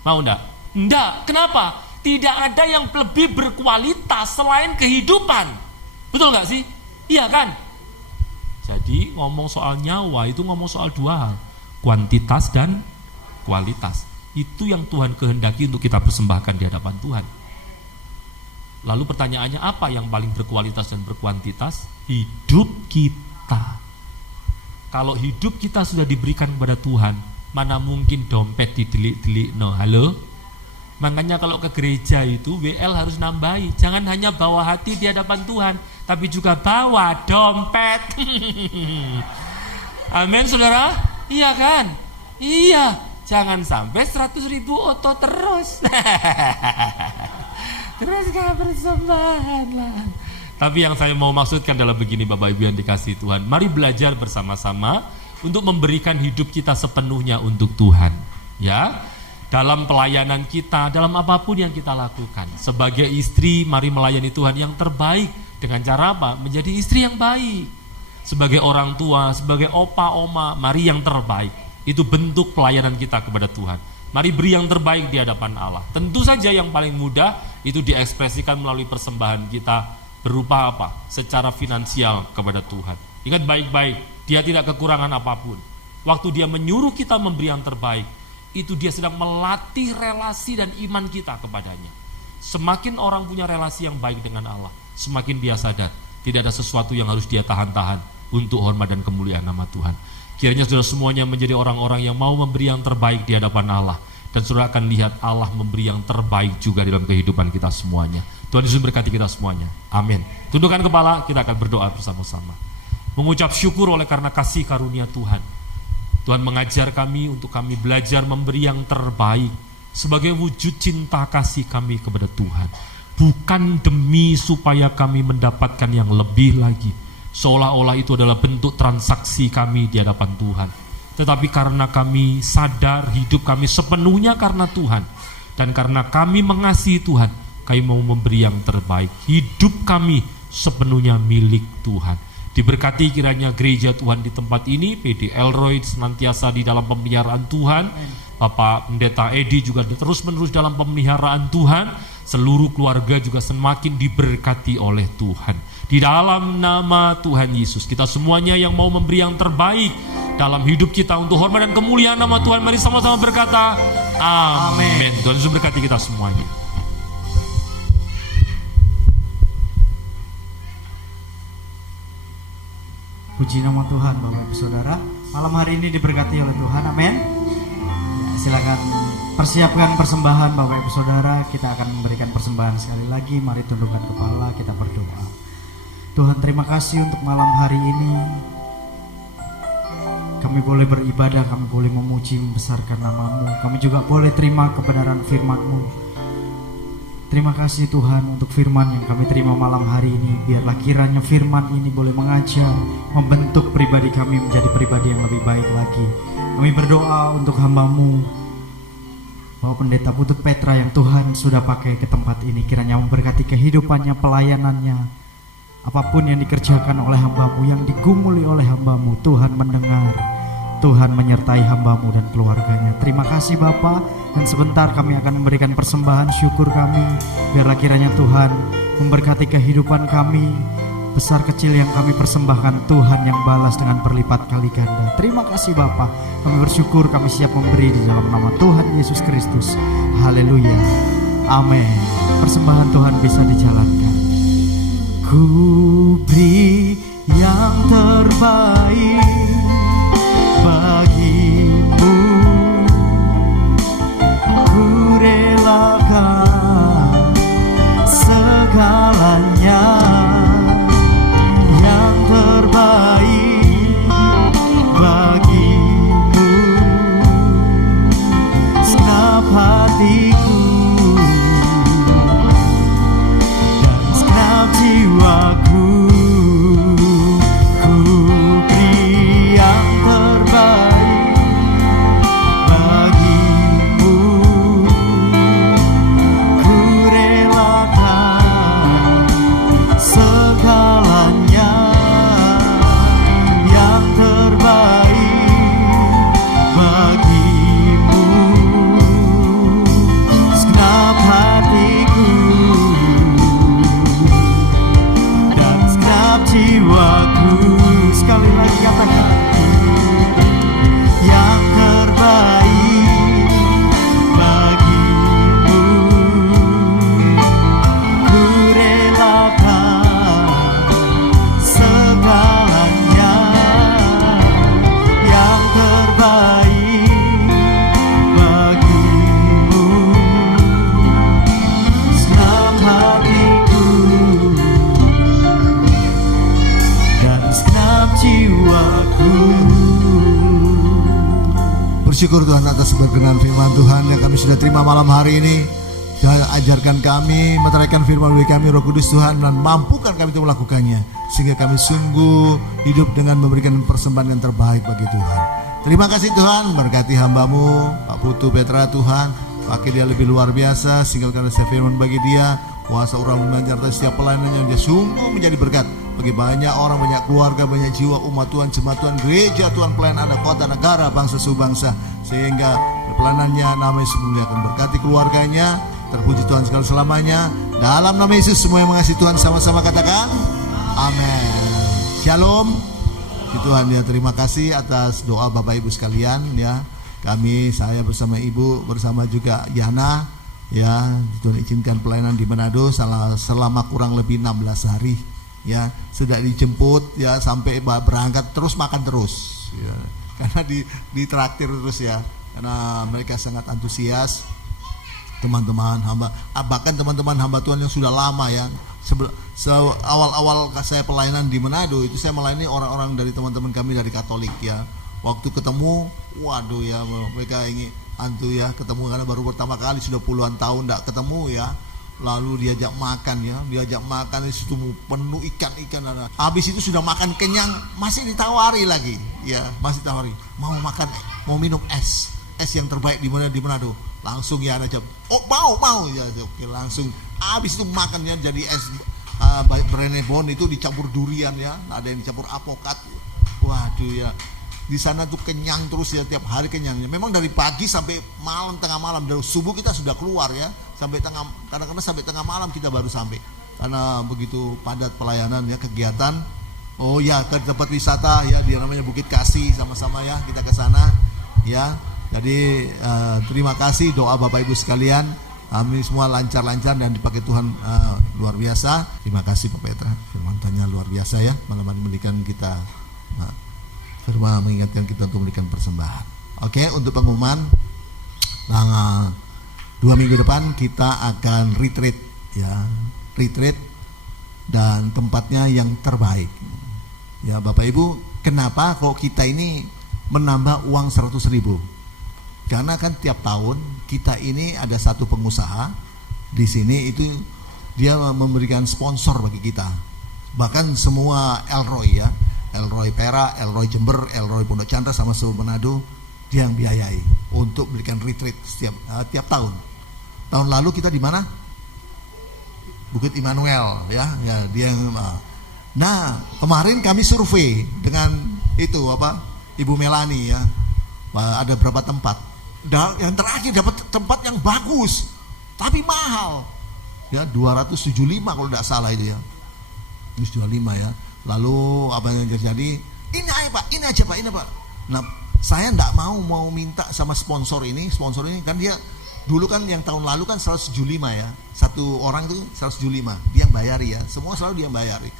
Mau enggak? Enggak. Kenapa? Tidak ada yang lebih berkualitas selain kehidupan. Betul enggak sih? Iya kan? Jadi ngomong soal nyawa itu ngomong soal dua hal, kuantitas dan kualitas. Itu yang Tuhan kehendaki untuk kita persembahkan di hadapan Tuhan. Lalu pertanyaannya, apa yang paling berkualitas dan berkuantitas? Hidup kita. Kalau hidup kita sudah diberikan kepada Tuhan, mana mungkin dompet didelik-delik? No, halo? Makanya kalau ke gereja itu WL harus nambahi. Jangan hanya bawa hati di hadapan Tuhan, tapi juga bawa dompet. Amin saudara? Iya kan? Iya. Jangan sampai 100.000 oto terus. Terus gak persembahan lah. Tapi yang saya mau maksudkan adalah begini Bapak Ibu yang dikasihi Tuhan. Mari belajar bersama-sama untuk memberikan hidup kita sepenuhnya untuk Tuhan. Ya. Dalam pelayanan kita, dalam apapun yang kita lakukan. Sebagai istri, mari melayani Tuhan yang terbaik. Dengan cara apa? Menjadi istri yang baik. Sebagai orang tua, sebagai opa, oma, mari yang terbaik. Itu bentuk pelayanan kita kepada Tuhan. Mari beri yang terbaik di hadapan Allah. Tentu saja yang paling mudah itu diekspresikan melalui persembahan kita. Berupa apa? Secara finansial kepada Tuhan. Ingat baik-baik, dia tidak kekurangan apapun. Waktu dia menyuruh kita memberi yang terbaik, itu dia sedang melatih relasi dan iman kita kepadanya. Semakin orang punya relasi yang baik dengan Allah, semakin dia sadar tidak ada sesuatu yang harus dia tahan-tahan untuk hormat dan kemuliaan nama Tuhan. Kiranya saudara semuanya menjadi orang-orang yang mau memberi yang terbaik di hadapan Allah, dan saudara akan lihat Allah memberi yang terbaik juga dalam kehidupan kita semuanya. Tuhan Yesus berkati kita semuanya. Amin. Tundukkan kepala, kita akan berdoa bersama-sama. Mengucap syukur oleh karena kasih karunia Tuhan. Tuhan mengajar kami untuk kami belajar memberi yang terbaik sebagai wujud cinta kasih kami kepada Tuhan. Bukan demi supaya kami mendapatkan yang lebih lagi, seolah-olah itu adalah bentuk transaksi kami di hadapan Tuhan. Tetapi karena kami sadar hidup kami sepenuhnya karena Tuhan, dan karena kami mengasihi Tuhan, kami mau memberi yang terbaik. Hidup kami sepenuhnya milik Tuhan. Diberkati kiranya gereja Tuhan di tempat ini, PD Elroy senantiasa di dalam pemeliharaan Tuhan. Bapak Pendeta Edi juga terus-menerus dalam pemeliharaan Tuhan. Seluruh keluarga juga semakin diberkati oleh Tuhan. Di dalam nama Tuhan Yesus, kita semuanya yang mau memberi yang terbaik dalam hidup kita untuk hormat dan kemuliaan nama Tuhan, mari sama-sama berkata amin. Tuhan Yesus berkati kita semuanya. Puji nama Tuhan Bapak Ibu Saudara. Malam hari ini diberkati oleh Tuhan, amin. Silakan persiapkan persembahan Bapak Ibu Saudara. Kita akan memberikan persembahan sekali lagi. Mari tundukkan kepala, kita berdoa. Tuhan, terima kasih untuk malam hari ini. Kami boleh beribadah, kami boleh memuji, membesarkan nama-Mu. Kami juga boleh terima kebenaran firman-Mu. Terima kasih Tuhan untuk firman yang kami terima malam hari ini. Biarlah kiranya firman ini boleh mengajar, membentuk pribadi kami menjadi pribadi yang lebih baik lagi. Kami berdoa untuk hamba-Mu, Bapak Pendeta Putut Petra yang Tuhan sudah pakai ke tempat ini. Kiranya memberkati kehidupannya, pelayanannya. Apapun yang dikerjakan oleh hamba-Mu, yang digumuli oleh hamba-Mu, Tuhan mendengar. Tuhan menyertai hamba-Mu dan keluarganya. Terima kasih Bapa. Dan sebentar kami akan memberikan persembahan syukur kami. Biarlah kiranya Tuhan memberkati kehidupan kami. Besar kecil yang kami persembahkan, Tuhan yang balas dengan berlipat kali ganda. Terima kasih Bapa. Kami bersyukur, kami siap memberi di dalam nama Tuhan Yesus Kristus. Haleluya. Amin. Persembahan Tuhan bisa dijalankan. Ku beri yang terbaik bagimu, ku relakan segalanya. Yang terbaik bagimu, segenap hatiku dan segenap jiwaku. Ku jiwaku. Bersyukur Tuhan atas berkenan firman Tuhan yang kami sudah terima malam hari ini. Ajarkan kami, meteraikan firman bagi kami Roh Kudus Tuhan, dan mampukan kami untuk melakukannya, sehingga kami sungguh hidup dengan memberikan persembahan yang terbaik bagi Tuhan. Terima kasih Tuhan, berkati hamba-Mu Pak Putu Petra Tuhan, pakai dia lebih luar biasa, sehingga karena firman bagi dia, kuasa orang mengajar setiap pelayanan yang dia sungguh menjadi berkat bagi banyak orang, banyak keluarga, banyak jiwa umat Tuhan, jemaat Tuhan, gereja Tuhan, pelayan ada kota, negara, bangsa, subangsa, sehingga pelanannya namanya semuanya akan berkati keluarganya. Terpuji Tuhan segala selamanya. Dalam nama Yesus semua yang mengasihi Tuhan sama-sama katakan amin. Shalom. Tuhan ya, terima kasih atas doa Bapak Ibu sekalian ya. Saya bersama Ibu, bersama juga Yana ya, Tuhan izinkan pelayanan di Manado selama kurang lebih 16 hari ya. Sudah dijemput ya, sampai berangkat terus makan terus ya. Karena ditraktir terus ya. Karena mereka sangat antusias. Teman-teman hamba, bahkan teman-teman hamba Tuhan yang sudah lama ya, awal-awal saya pelayanan di Manado itu saya melayani orang-orang dari teman-teman kami dari Katolik ya. Waktu ketemu, waduh ya, mereka ingin ketemu karena baru pertama kali, sudah puluhan tahun tidak ketemu ya. Lalu diajak makan ya, di situ penuh ikan-ikan. Habis itu sudah makan kenyang, masih ditawari lagi ya, masih tawari mau makan, mau minum es yang terbaik di Manado. Langsung ya aja, oh mau ya, oke, langsung habis itu makannya jadi es Brenebon itu dicampur durian ya, ada yang dicampur apokat. Waduh ya, di sana tuh kenyang terus ya, tiap hari kenyangnya. Memang dari pagi sampai malam, tengah malam, dari subuh kita sudah keluar ya, sampai kadang-kadang sampai tengah malam kita baru sampai, karena begitu padat pelayanan ya, kegiatan. Oh ya, ke tempat wisata ya, dia namanya Bukit Kasih, sama-sama ya kita ke sana ya. Jadi terima kasih doa Bapak Ibu sekalian, kami semua lancar-lancar dan dipakai Tuhan luar biasa. Terima kasih Pak Petra, firman Tuhannya luar biasa ya, malam memberikan kita firman, mengingatkan kita untuk memberikan persembahan. Oke, untuk pengumuman, 2 minggu depan kita akan retreat ya, retreat dan tempatnya yang terbaik ya. Bapak Ibu, kenapa kok kita ini menambah uang 100.000? Karena kan tiap tahun kita ini ada satu pengusaha di sini, itu dia memberikan sponsor bagi kita. Bahkan semua Elroy ya, Elroy Perak, Elroy Jember, Elroy Pondok Chandra sama seluruh Manado, dia yang biayai untuk berikan retreat tiap tahun. Tahun lalu kita di mana? Bukit Immanuel ya dia yang. Nah, kemarin kami survei dengan itu Ibu Melani ya. Ada berapa tempat? Yang terakhir dapat tempat yang bagus tapi mahal ya, 275 kalau tidak salah itu ya, 225 ya. Lalu apa yang terjadi? Ini aja Pak. Nah, saya tidak mau minta sama sponsor ini kan, dia dulu kan yang tahun lalu kan 175 ya, satu orang itu 175 dia yang bayari ya, semua selalu dia yang bayari.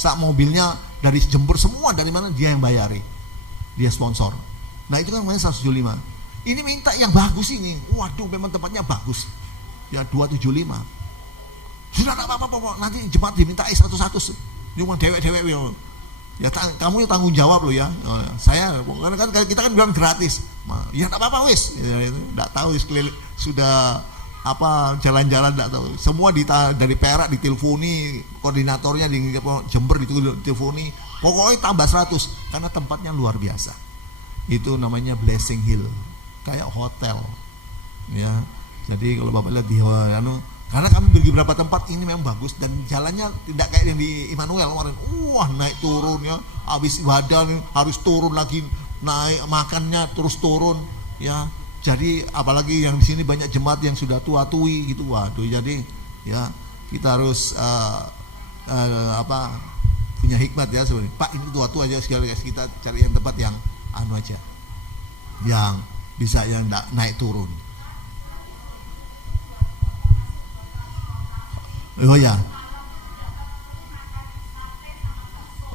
Sak mobilnya dari Jember semua, dari mana dia yang bayari, dia sponsor. Nah itu kan namanya 175. Ini minta yang bagus ini, waduh memang tempatnya bagus ya, 275. Sudah tak apa-apa, nanti jemaat diminta 100. Cuma dewek-dewek ya, kamu yang tanggung jawab loh ya. Saya karena kan kita kan bilang gratis, ya tak apa-apa wis ya, tidak tahu sudah jalan-jalan tidak tahu. Semua dari Perak diteleponi, koordinatornya di Jember diteleponi, pokoknya tambah 100 karena tempatnya luar biasa. Itu namanya Blessing Hill, kayak hotel ya. Jadi kalau Bapak lihat di karena kami pergi beberapa tempat ini memang bagus, dan jalannya tidak kayak yang di Immanuel kemarin, naik turun ya, habis ibadah harus turun lagi, naik makannya terus turun ya. Jadi apalagi yang di sini banyak jemaat yang sudah tua-tui gitu, waduh. Jadi ya kita harus punya hikmat ya sebenarnya. Pak, ini tua-tua aja sekali, kita cari yang tempat yang aja, yang bisa yang naik turun. Oh ya.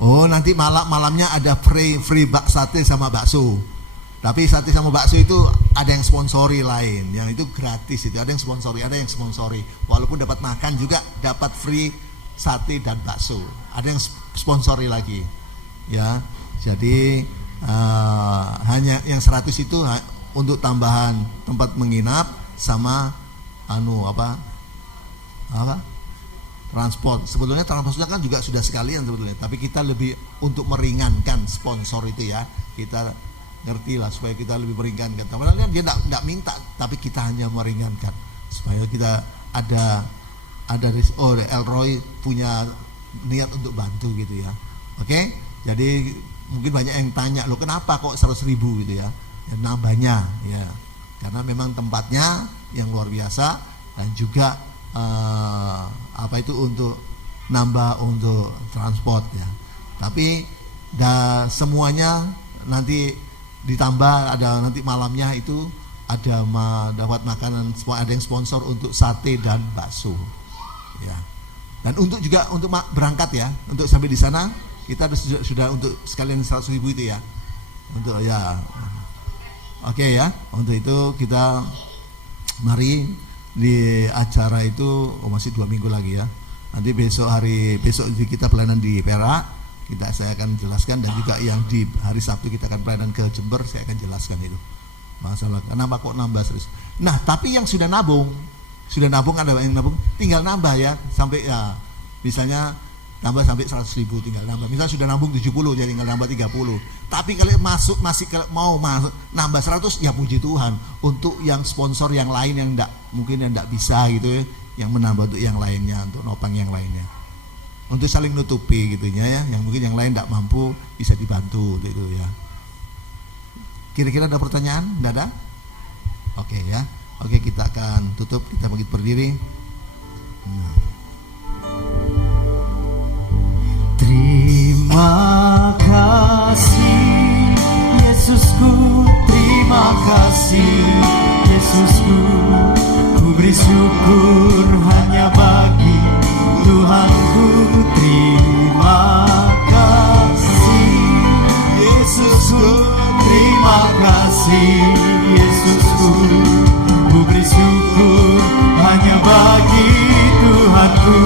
Oh, nanti malamnya ada free sate sama bakso. Tapi sate sama bakso itu ada yang sponsori lain, yang itu gratis itu, ada yang sponsori. Walaupun dapat makan juga dapat free sate dan bakso. Ada yang sponsori lagi. Ya. Jadi hanya yang 100 itu untuk tambahan tempat menginap sama transport. Sebetulnya transportnya kan juga sudah sekalian sebetulnya, tapi kita lebih untuk meringankan sponsor itu ya. Kita ngerti lah supaya kita lebih meringankan. Padahal dia tidak minta, tapi kita hanya meringankan supaya kita ada Elroy punya niat untuk bantu gitu ya. Oke? Jadi mungkin banyak yang tanya, loh kenapa kok 100.000 gitu ya? Nambahnya ya. Karena memang tempatnya yang luar biasa dan juga untuk nambah untuk transport ya. Tapi semuanya nanti ditambah, ada nanti malamnya itu ada dapat makanan, ada yang sponsor untuk sate dan bakso ya. Dan untuk juga untuk berangkat ya, untuk sampai di sana kita sudah untuk sekalian 100.000 itu ya, untuk ya. Oke ya, untuk itu kita mari di acara itu masih 2 minggu lagi ya. Nanti besok kita pelayanan di Perak, saya akan jelaskan, dan juga yang di hari Sabtu kita akan pelayanan ke Jember, saya akan jelaskan itu masalah kenapa kok nambah terus. Nah tapi yang sudah nabung ada yang nabung, tinggal nambah ya sampai ya misalnya nambah sampai 100.000 tinggal nambah. Misalnya sudah nabung 70 jadi tinggal nambah 30. Tapi kalau mau nambah 100 ya puji Tuhan. Untuk yang sponsor yang lain yang mungkin enggak bisa gitu ya, yang menambah untuk yang lainnya, untuk nopang yang lainnya. Untuk saling nutupi gitu ya, yang mungkin yang lain enggak mampu bisa dibantu gitu ya. Kira-kira ada pertanyaan? Enggak ada? Oke ya. Oke, kita akan tutup, kita bangkit berdiri. Terima kasih Yesusku, terima kasih Yesusku, ku beri syukur hanya bagi Tuhanku. Terima kasih Yesusku, terima kasih Yesusku, ku beri syukur hanya bagi Tuhanku.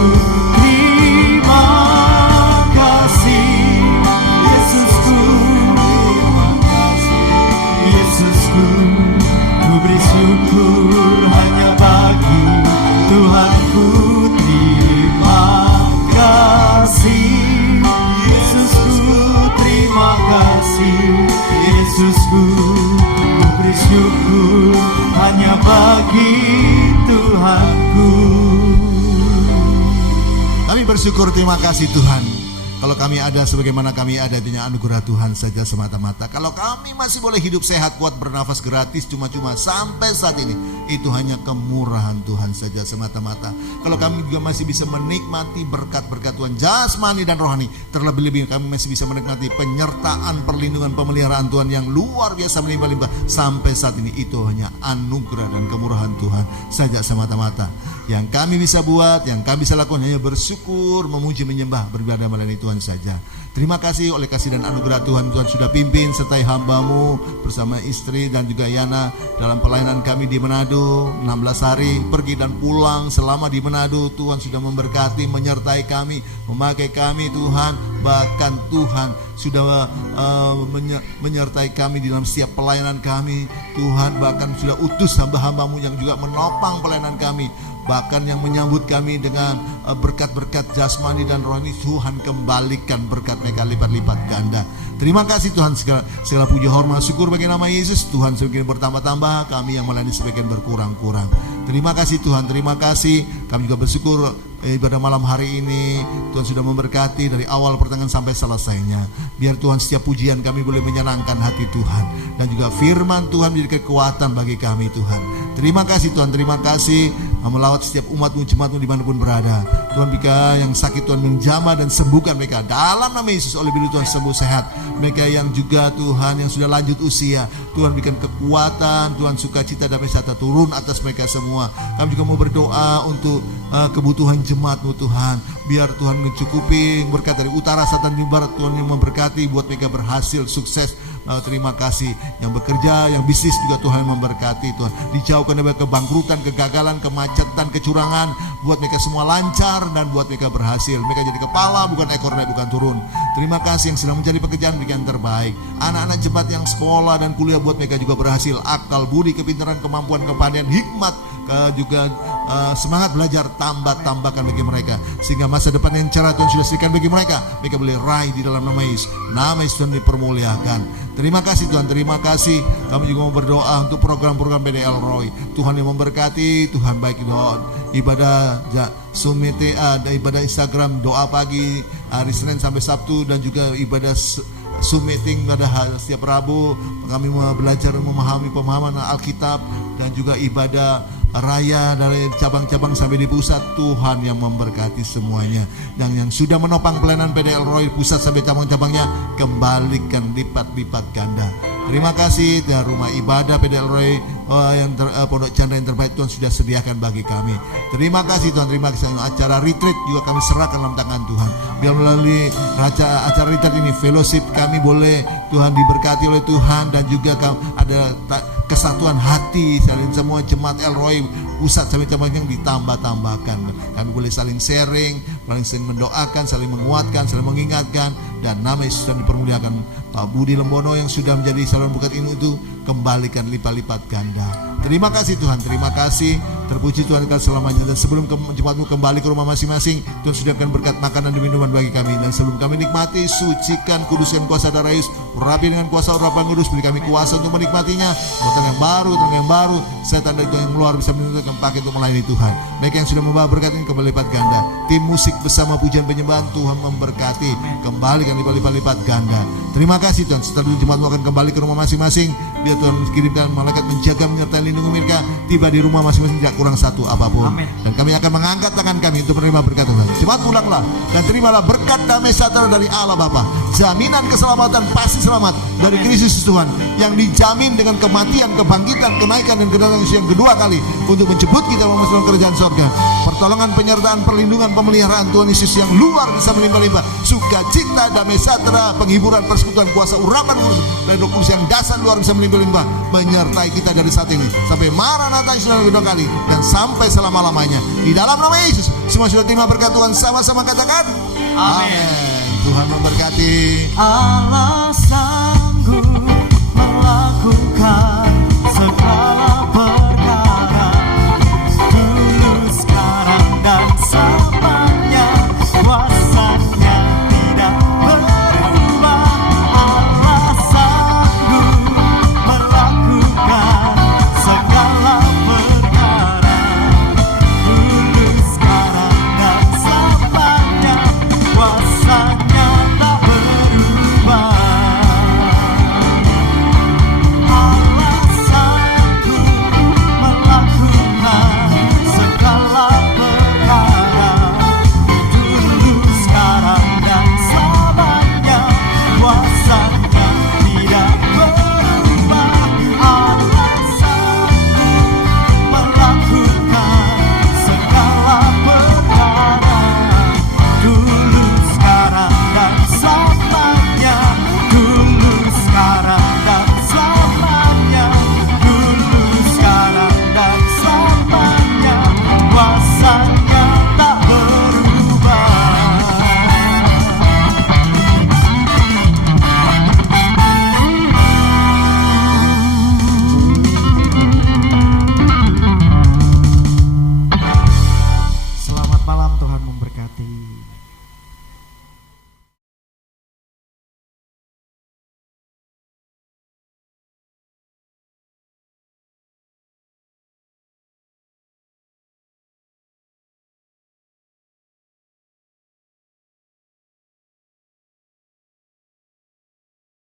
Syukur hanya bagi Tuhanku. Terima kasih Yesusku, terima kasih Yesusku, ku beri syukur hanya bagi Tuhanku. Kami bersyukur, terima kasih Tuhan. Kalau kami ada sebagaimana kami ada, dengan anugerah Tuhan saja semata-mata. Kalau kami masih boleh hidup sehat, kuat, bernafas gratis, cuma-cuma sampai saat ini, itu hanya kemurahan Tuhan saja semata-mata. Kalau kami juga masih bisa menikmati berkat-berkat Tuhan jasmani dan rohani, terlebih-lebih kami masih bisa menikmati penyertaan, perlindungan, pemeliharaan Tuhan yang luar biasa melimpah-limpah sampai saat ini, itu hanya anugerah dan kemurahan Tuhan saja semata-mata. Yang kami bisa buat, yang kami bisa lakukan hanya bersyukur, memuji, menyembah, beribadah melayani Tuhan saja. Terima kasih oleh kasih dan anugerah Tuhan. Tuhan sudah pimpin sertai hamba-Mu bersama istri dan juga Yana dalam pelayanan kami di Manado 16 hari pergi dan pulang selama di Manado. Tuhan sudah memberkati, menyertai kami, memakai kami Tuhan. Bahkan Tuhan sudah menyertai kami di dalam setiap pelayanan kami. Tuhan bahkan sudah utus hamba-hamba-Mu yang juga menopang pelayanan kami, bahkan yang menyambut kami dengan berkat-berkat jasmani dan rohani. Tuhan kembalikan berkat mereka lipat-lipat ganda. Terima kasih Tuhan, segala puji hormat syukur bagi nama Yesus. Tuhan semakin bertambah-tambah, kami yang melayani semakin berkurang-kurang. Terima kasih Tuhan, terima kasih. Kami juga bersyukur ibadah malam hari ini Tuhan sudah memberkati dari awal pertengahan sampai selesainya. Biar Tuhan setiap pujian kami boleh menyenangkan hati Tuhan, dan juga firman Tuhan menjadi kekuatan bagi kami Tuhan. Terima kasih Tuhan, terima kasih melawat setiap umat-Mu, jemaat-Mu dimanapun berada. Tuhan, jika yang sakit Tuhan menjamah dan sembuhkan mereka dalam nama Yesus. Oleh bila Tuhan sembuh sehat. Mereka yang juga Tuhan yang sudah lanjut usia, Tuhan berikan kekuatan, Tuhan sukacita dan sejahtera turun atas mereka semua. Kami juga mau berdoa untuk kebutuhan jemaat-Mu Tuhan. Biar Tuhan mencukupi berkat dari utara, selatan, timur, barat. Tuhan yang memberkati buat mereka berhasil, sukses. Terima kasih. Yang bekerja, yang bisnis juga Tuhan memberkati Tuhan. Dijauhkan dari kebangkrutan, kegagalan, kemacetan, kecurangan. Buat mereka semua lancar dan buat mereka berhasil. Mereka jadi kepala bukan ekor, naik bukan turun. Terima kasih yang sedang menjadi pekerjaan berikan terbaik. Anak-anak jemaat yang sekolah dan kuliah buat mereka juga berhasil. Akal, budi, kepintaran, kemampuan, kepandaian, hikmat, juga semangat belajar tambahkan bagi mereka, sehingga masa depan yang cerah Tuhan sudah sediakan bagi mereka. Mereka boleh raih di dalam nama Yesus. Nama Yesus Tuhan dipermuliakan. Terima kasih Tuhan, terima kasih. Kami juga mau berdoa untuk program-program PDL Roy. Tuhan yang memberkati, Tuhan baik doa ibadah Summit TA, ibadah Instagram doa pagi hari Senin sampai Sabtu, dan juga ibadah Zoom meeting pada setiap Rabu. Kami mau belajar memahami pemahaman Alkitab, dan juga ibadah raya dari cabang-cabang sampai di pusat. Tuhan yang memberkati semuanya. Dan yang sudah menopang pelayanan PDL Roy pusat sampai cabang-cabangnya, kembalikan lipat-lipat ganda. Terima kasih dari rumah ibadah PDL Roy Pondok Chandra yang terbaik Tuhan sudah sediakan bagi kami. Terima kasih Tuhan, terima kasih. Acara retreat juga kami serahkan dalam tangan Tuhan. Biar melalui acara retreat ini fellowship kami boleh Tuhan diberkati oleh Tuhan, dan juga ada kesatuan hati saling semua jemaat El Roy pusat sampai cabang yang ditambah-tambahkan. Kami boleh saling sharing, saling mendoakan, saling menguatkan, saling mengingatkan, dan nama Yesus Tuhan dipermuliakan. Pak Budi Lembono yang sudah menjadi saluran berkat ini itu kembalikan lipat-lipat ganda. Terima kasih Tuhan, terima kasih. Terpuji Tuhan kekal selamanya. Dan sebelum jemaat-Mu kembali ke rumah masing-masing, Tuhan sediakan berkat makanan dan minuman bagi kami. Dan sebelum kami nikmati, sucikan, kuduskan kuasa darah Yesus, urapi dengan kuasa urapan kudus, beri kami kuasa untuk menikmatinya. Tangan yang baru, setan dari Tuhan yang keluar bisa menentukan pakai untuk melayani Tuhan. Mereka yang sudah membawa berkat ini kembali lipat ganda. Tim musik bersama pujian penyembahan, Tuhan memberkati, kembalikan lipat-lipat ganda. Terima kasih Tuhan. Setelah jemaat-Mu akan kembali ke rumah masing-masing, biar Tuhan kirimkan malaikat menjaga, menyertai, lindungi mereka. Tiba di rumah masing-masing tidak kurang satu apapun. Amin. Dan kami akan mengangkat tangan kami untuk menerima berkat Tuhan. Cepat pulanglah dan terimalah berkat damai sejahtera dari Allah Bapa. Jaminan keselamatan, pasti selamat dari Kristus Tuhan, yang dijamin dengan kematian, kebangkitan, kenaikan, dan kedatangan yang kedua kali untuk menjemput kita memasuki kerajaan sorga. Pertolongan, penyertaan, perlindungan, pemeliharaan Tuhan Yesus yang luar biasa melimpah-limpah. Sukacita, damai sejahtera, penghiburan, persekutuan, kuasa urapan dan Roh Kudus yang dasar luar biasa melimpah-limpah menyertai kita dari saat ini sampai Maranatha Yesus yang kedua kali, dan sampai selama-lamanya. Di dalam nama Yesus semua sudah terima berkat Tuhan, sama-sama katakan amin. Tuhan memberkati. Allah